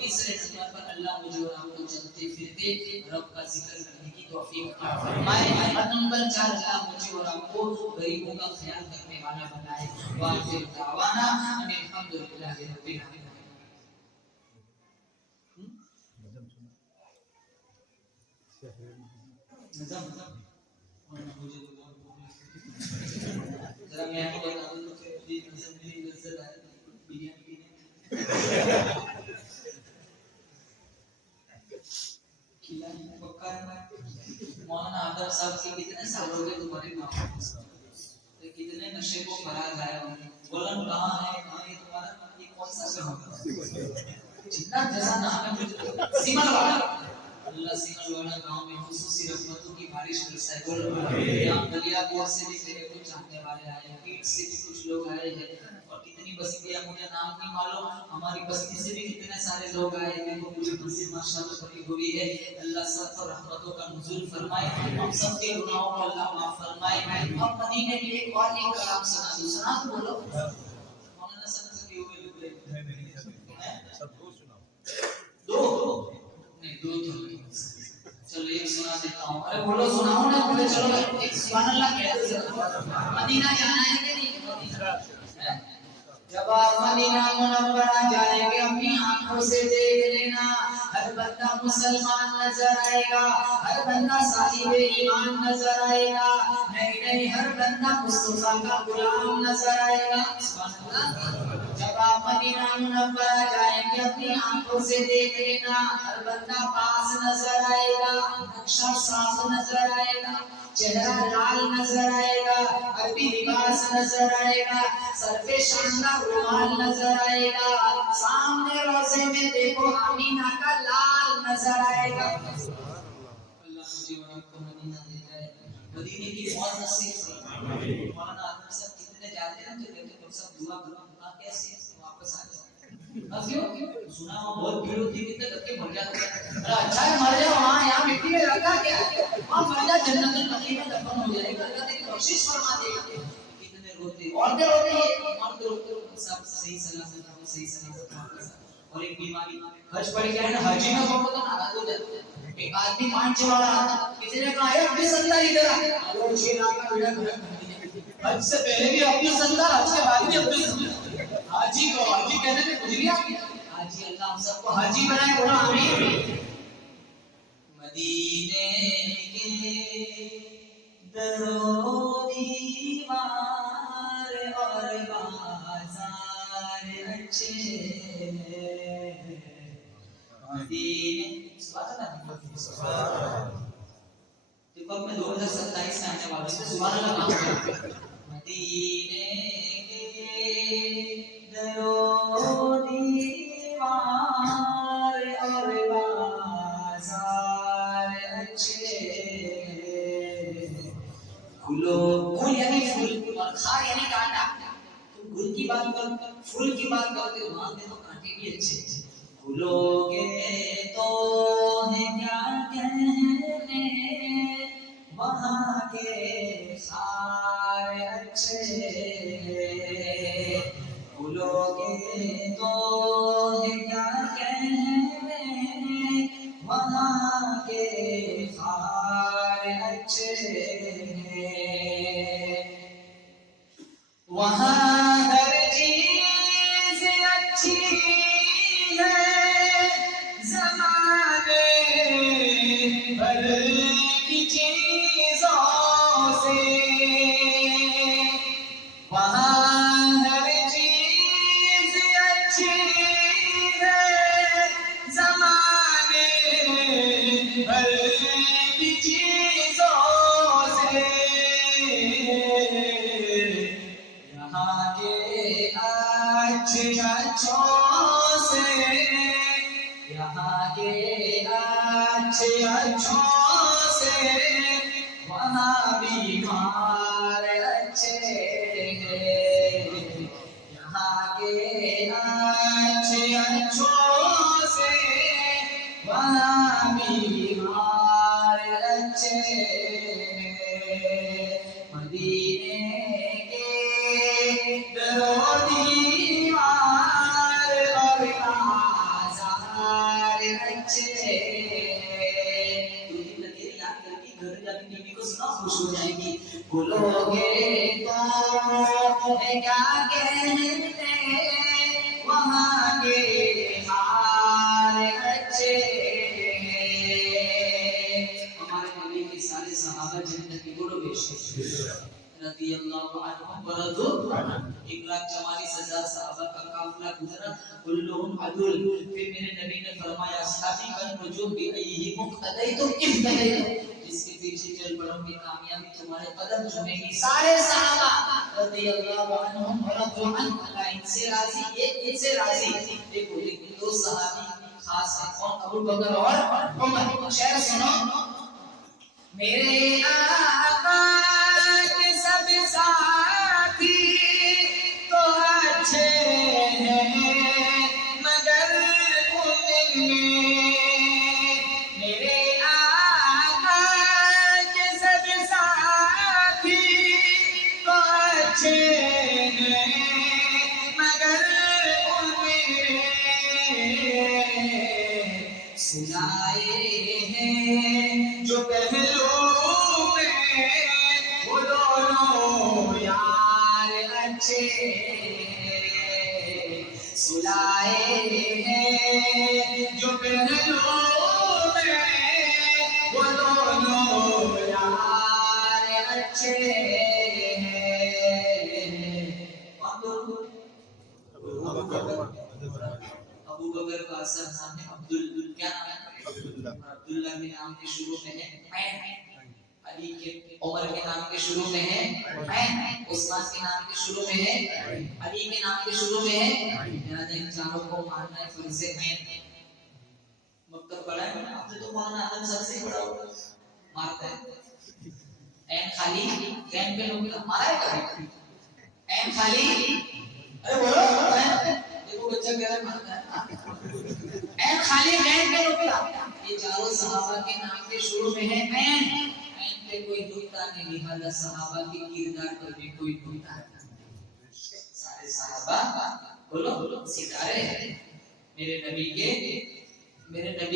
تیسرے نمبر پر اللہ مجھے اور آپ کو چلتے پھرتے رب کا ذکر کرنے کی توفیق عطا فرمائے. اور نمبر 4 اللہ مجھے اور آپ کو غریبوں کا خیال کرنے والا بنائے. وآخر دعوانا ان الحمدللہ رب العالمین. ذرا میں آپ کو بتا دوں کہ نظم میری لذت ہے بریانی کی کھلانے پکا ہے. مولانا آدم صاحب کے کتنے سال ہو گئے تمہارے گاؤں میں؟ کتنے نشے کو فرار آئے ہوں گے. بولن کہاں ہے کہاں یہ تمہارا یہ کون سا گاؤں ہے؟ جتنا جیسا نام ہے سیمل والا. اللہ سیمل والا گاؤں میں خصوصی رحمتوں کی بارش برسائے. بولو یہاں دریا گور سے بھی تیرے کچھ جاننے والے آئے ہیں، پیٹ سے بھی کچھ لوگ آئے ہیں، اور کتنی بستیاں مجھے نام نہیں معلوم. ہماری بستی سے بھی کتنے سارے لوگ آئے ہیں. وہ پوری مسجد ماشاءاللہ بھری ہوئی ہے. اللہ سب پر رحمتوں کا نزول فرمائے. ہم سب کے گناہوں کو اللہ معاف فرمائے. اب مدینے کی ایک اور ایک کلام سنا دو. سنا تو بولو. مولانا سب سے کیوں ہوئے سب دو سناؤ. دو نہیں دو تو چلو ایک سنا دیتا ہوں. ارے بولو سناؤ نا. بولے چلو ایک سبحان اللہ کہہ دو ذرا. مدینہ جانا ہے کہ نہیں؟ جب آپ مدینہ منورہ جائیں گے اپنی آنکھوں سے دیکھ لینا ہر بندہ مسلمان نظر آئے گا، ہر بندہ صاحب ایمان نظر آئے گا. نہیں نہیں ہر بندہ مصطفیٰ کا غلام نظر آئے گا. سبحان اللہ. جب آپ مدینہ منورہ جائیں گے اپنی آنکھوں سے دیکھ لینا ہر بندہ پاس نظر آئے گا، نقشہ صاف نظر آئے گا، چہرہ لال نظر آئے گا، عربی لباس نظر آئے گا، سر پہ شاندار رومال نظر آئے گا، سامنے روزے میں دیکھو آمینہ کا لال نظر آئے گا. اللہ مجھے اور آپ کو مدینہ دے جائے، مدینے کی موت نصیب فرمائے. مولانا آدم صاحب کتنے جاتے ہیں تو کہتے ہیں سب دعا کرو کیسے واپس آ جاؤ. سنا ہوا بہت بھیڑ ہوتی ہے، کتنے کر کے مر جاتے ہیں. اچھا ہے مر جاؤ وہاں، یہاں مٹی میں رکھا کیا ہے؟ وہاں مر جا جنت البقیع میں دفن ہو جائے گا. اللہ تیری بخشش فرما دے گا. کتنے روتے عورتیں روتی ہیں، مرد روتے سب صحیح سلامت ہو، صحیح سلامت واپس. اور ایک بیماری حج پڑ گیا ہے نا، حاجی میں بہت تو ناراض ہو جاتے ہیں. ایک آدمی پانچ چڑھا رہا تھا، کسی نے کہا ہے اپنی سندر ادھر آ. وہ 6 لاکھ کا بڑا گھر حج سے پہلے بھی اپنی سندر، حج کے بعد بھی اپنی سندر. حاجی کو حاجی کہنے میں کچھ نہیں آتی. حاجی اللہ ہم سب کو حاجی بنائے. بولا آمین. مدینے کے درو دیوار اور بازار اچھے مدینے. سبحان اللہ. دیکھو اب میں 2027 میں آنے والا ہوں. سبحان اللہ. مدینے درو دیوار اور بازار اچھے کھلو. پھول یعنی پھول اور خار یعنی کانٹا. تم گل کی بات کر، پھول کی بات کرتے ہو، وہاں دیکھو کانٹے بھی اچھے. کھلو گے تو ہے کیا کہنے وہاں کے خار اچھے. کھلو گے تو ہے کیا کہنے وہاں کے خار اچھے. وہاں ہر چیز اچھی ہے زمانے بھر کی چیزوں سے. وہاں ہر چیز اچھی ہے زمانے بھر کی چیزوں اچھوں سے وہاں بیمار اچھے ہیں یہاں کے اچھے اچھوں سے وہاں بیمار اچھے ہیں مدینے کے در و دیوار اور بازار اچھے گھر جا کے بیوی کو سنا خوش ہو جائے گی بولو گے تو کیا کہتے وہاں کے حال اچھے ہمارے نبی کے سارے صحابہ جنت کی بولو بے شک رضی اللہ عنہم ورضوا 1,44,000 صحابہ کا قافلہ گزرا کلہم عدل پھر میرے نبی نے فرمایا اصحابی بن رجوع بأیہم اقتدیتم اهتدیتم جس کے پیچھے چل پڑو گے کامیابی تمہارے قدم چومے گی سارے صحابہ رضی اللہ عنہم ورضوا عنہ اللہ ان سے راضی یہ ان سے راضی دیکھو لیکن دو صحابی خاص ہیں کون ابو بکر اور عمر شعر سنو میرے آقا کے سب ساتھی تو اچھے ہیں مگر ان میں میرے آقا کے سب ساتھی تو اچھے ہیں مگر ان میں سنائے ہیں جو پہلو میں وہ دونوں یار اچھے سلائے ہیں جو پہلو میں وہ دونوں یار اچھے ابو بکر کا اصل نام ہے کیا نام ہے عبداللہ کے نام کے شروع میں ہے علی کے عمر کے نام کے شروع میں ہے عثمان کے نام کے شروع میں ہے علی کے نام کے شروع میں ہے یعنی ان چاروں کو ماننا ہے فرض عین مکتب پڑھا ہے آپ نے تو مولانا آدم سب سے بڑا مارتا ہے عین خالی عین پہ لوگ مارا ہے کبھی عین خالی ارے بولو دیکھو بچہ کہہ رہا مارتا ہے عین خالی عین پہ لوگ یہ چاروں صحابہ کے نام کے شروع میں ہے عین پہ کوئی دھوتا نہیں لہذا صحابہ کے کردار پر بھی کوئی دھوتا نہیں سارے صحابہ بولو ستارے ہیں میرے نبی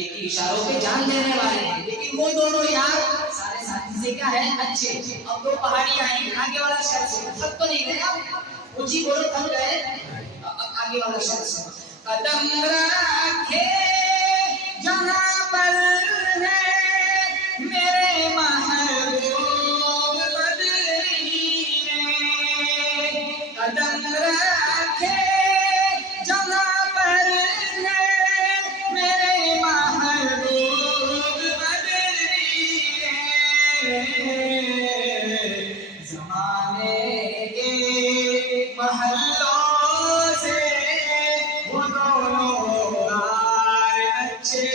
کے اشاروں پہ جان لینے والے ہیں لیکن وہ دونوں یار سارے ساتھی سے کیا ہے اچھے اب دو پہاڑی آئیں آگے والا شہر سے تھک تو نہیں گئے اونچی بولو تھک گئے اب آگے والا شہر سے قدم رکھے جہاں پر ہے میرے محبوب مدنی نے قدم رکھے جہاں پر ہے میرے محبوب مدنی نے زمانے کے محلوں سے وہ دونوں یار اچھے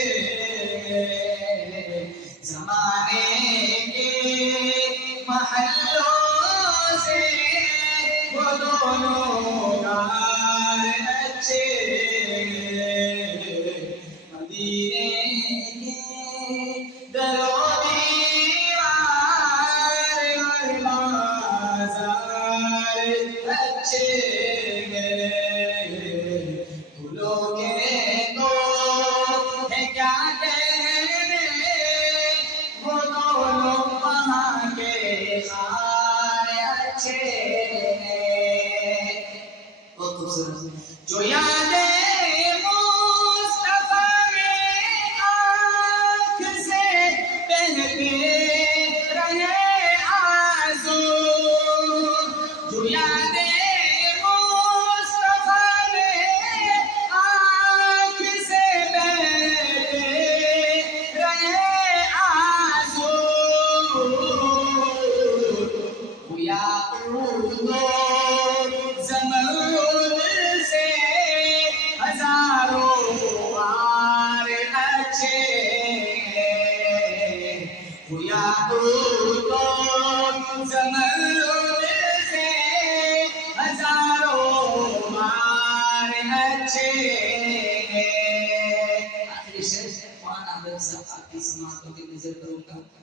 زمانے کے محلوں سے وہ دونوں یار اچھے مدینے کے در و دیوار اور بازار اچھے پھولوں کے تو ہے کیا کہنے وہ دونوں وہاں کے خار اچھے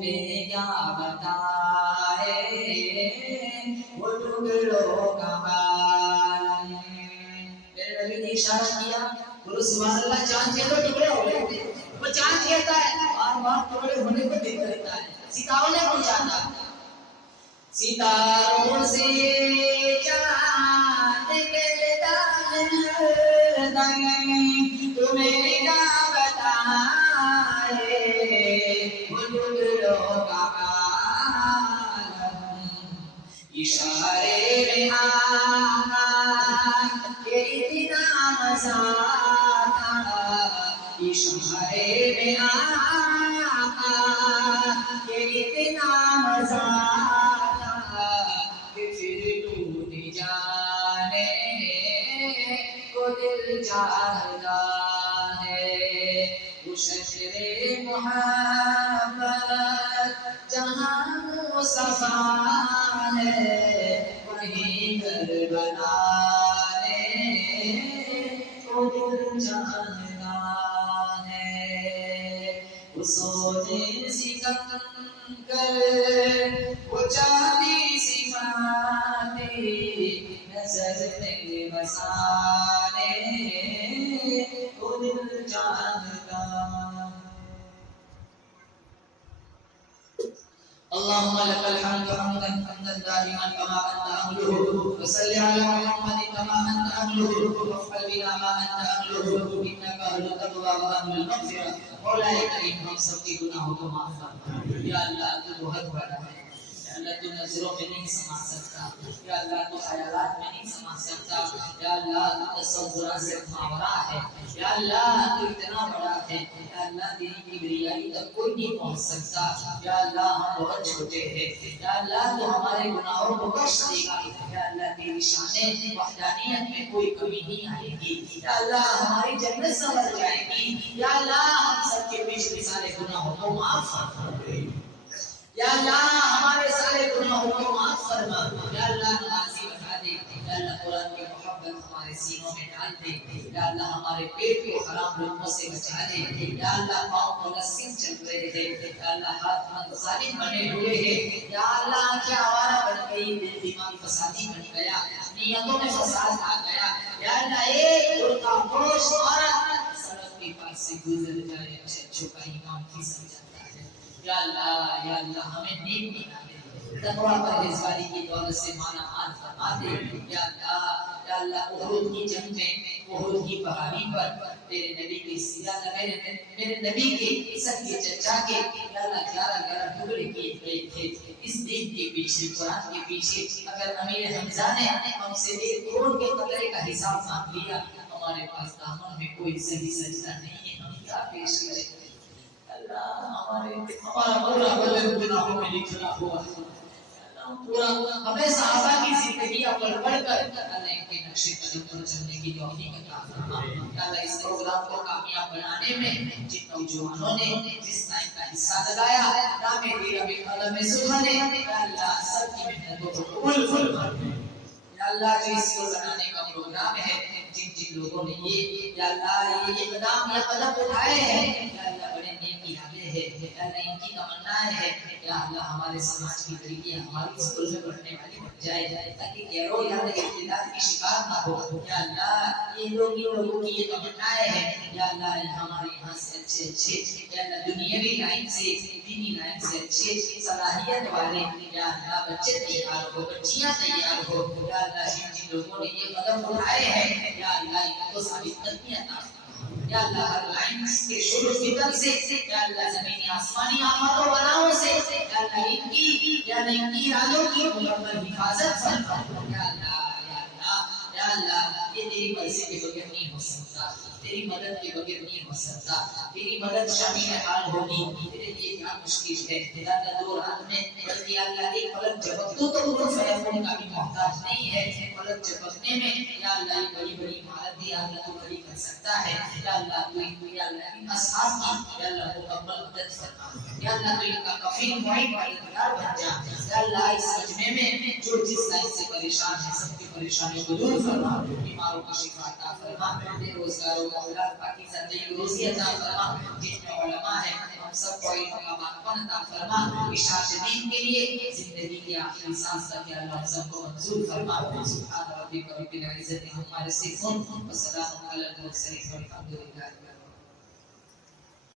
تمہیں کیا بتائے وہ ٹکڑوں کا عالم. میرے نبی نے اشارہ کیا، بولو سبحان اللہ. چاند کے تو ٹکڑے ہو گئے تھے، وہ چاند کہتا ہے بار بار ٹکڑے ہونے کو دیکھ رہتا ہے. ستاروں نے پہنچاتا، ستاروں سے چاند ملتا ہے دم، تمہیں کیا بتائے وہ ٹکڑوں کا عالم. اشارے میں آقا کہ اتنا مزہ تھا، اشارے میں آقا کہ اتنا مزہ تھا کہ پھر ٹوٹ جانے کو دل چاہتا ہے. وہ شجر محبت جہاں مصطفیٰ ہے وہیں گھر بنانے کو دل چاہتا ہے. وہ سونے سی کنکر وہ چاندی سی ماٹی نظر میں بسانے کو دل چاہتا. اللهم لك الحمد حمدا حمدا دائما كما انت اهله، وصل على محمد كما انت اهله، وافعل بنا ما انت اهله، انك اهل التقوى واهل المغفرة. مولاي کریم ہم سب کے گناہوں کو معاف فرما. یا اللہ تو بہت بڑا ہے، یا اللہ تو نظروں میں نہیں سما سکتا، یا اللہ تو خیالات میں نہیں سما سکتا، یا اللہ تو تصورات سے ماورا ہے، یا اللہ تو اتنا بڑا ہے، یا اللہ تیری کبریائی تک کوئی نہیں پہنچ سکتا. یا اللہ ہم بہت چھوٹے ہیں، یا اللہ تو ہمارے گناہوں کو بخش دے گا. یا اللہ تیری شان وحدانیت میں کوئی کمی نہیں آئے گی. یا اللہ ہماری جنت سنور جائے گی. یا اللہ ہم سب کے پیچھے سارے گناہوں کو معاف فرما. یا اللہ ہمارے سارے گناہوں کو معاف فرما. یا اللہ نمازی بنا دے. یا اللہ قرآن کی محبت ہمارے سینوں میں ڈال دے. یا اللہ ہمارے پیٹ کو حرام لوگوں سے بچا دے. یا اللہ پاؤں کو لسیم چل رہے ہیں، یا اللہ ہاتھ ہاتھ ظالم بنے ہوئے ہیں. یا اللہ آنکھیں آوارہ بن گئی، دل دماغ فسادی بن گیا، نیتوں میں فساد آ گیا. یا اللہ ایک برقع پوش عورت سڑک کے پاس سے گزر جائے اچھے کا ایمان پھسل جاتا ہے. یا اللہ ہمیں نیک بنا دے، تقویٰ پرہیزگاری کی دولت سے مالا مال فرما دے. یا اللہ احد کی جنگ میں احد کی پہاڑی پر تیرے نبی کے سیرہ میرے نبی کے سب کے چچا کے یا اللہ 11 ٹکڑے کیے گئے تھے. اس دین کے پیچھے، قرآن کے پیچھے اگر امیر حمزہ نے ہم سے ایک کروڑ کے قطرے کا حساب مانگ لیا، ہمارے پاس دامن میں کوئی صحیح سجدہ نہیں ہے، ہم کیا پیش کریں؟ ہمارا پورا بدن گناہوں میں نکلا ہوا ہے. پورا ہمیں صحابہ کی زندگیاں پر پڑھ کر اللہ کے نقشے قدم پر چلنے کی توفیق عطا فرما. اللہ اس پروگرام کو کامیاب بنانے میں جن نوجوانوں نے جس ٹائم کا حصہ لگایا نام تیرا بھی قدم سبحانے. اللہ سب کی محنتوں کو قبول فرما. یا اللہ جو اس کو بنانے کا پروگرام ہے، جن لوگوں نے یا اللہ یہ اقدام یا قدم اٹھائے ہیں، یا اللہ بڑے نیک ارادے ہیں، یا اللہ ان کی تمنائیں ہیں. یا اللہ ہمارے سماج کی لڑکیاں ہماری اسکول میں پڑھنے والی بن جائے تاکہ گیروں یا اختلاط کی شکار نہ ہو. یا اللہ یہ لوگوں کی یہ تمنائیں ہیں. یا اللہ ہمارے یہاں سے اچھے یا اللہ دنیاوی لائن سے دینی لائن سے اچھے صلاحیت والے یا اللہ بچے تیار ہو، بچیاں تیار ہو. یا اللہ جن لوگوں نے یہ قدم اٹھائے ہیں، یا اللہ ان کو ساری ترقی عطا فرما. یا اللہ ہر لائن کے شروع فطر سے یا اللہ زمینی آسمانی آفات و بلاؤں سے یا اللہ ان کی ارادوں کی مکمل حفاظت فرما. یا اللہ یہ تیری مرضی کے بغیر نہیں ہو سکتا، تیری مدد کے بغیر نہیں ہو سکتا. تیری مدد شامل حال ہوگی، تیرے لیے کیا مشکل ہے. یا اللہ 2 رات میں بلکہ یا اللہ ایک پلک جھپک تو کن فیکون کا بھی محتاج نہیں ہے. پلک جھپکنے میں یا اللہ یہ بڑی بڑی عمارت بھی یا اللہ تو بڑی کر سکتا ہے. یا اللہ تو یا اللہ ان اصحاب کی یا اللہ مکمل مدد فرما. یا اللہ تو ان کا کفیل معین و مددگار بن جا. یا اللہ اس مجمع میں جو جس لائن سے پریشان ہے سب کی پریشانیوں کو دور فرما، بیماروں کو شفا عطا فرما، بے روزگاروں کو حلال پاکیزہ روزی عطا فرما. جتنے علماء ہیں ہم سب کو علم کا معنی عطا فرما، اشاعت دین کے لیے زندگی کی آخری سانس تک اللہ ہم سب کو منظور فرما۔ سبحان ربک رب العزت عما یصفون وسلام علی المرسلین والحمد للہ۔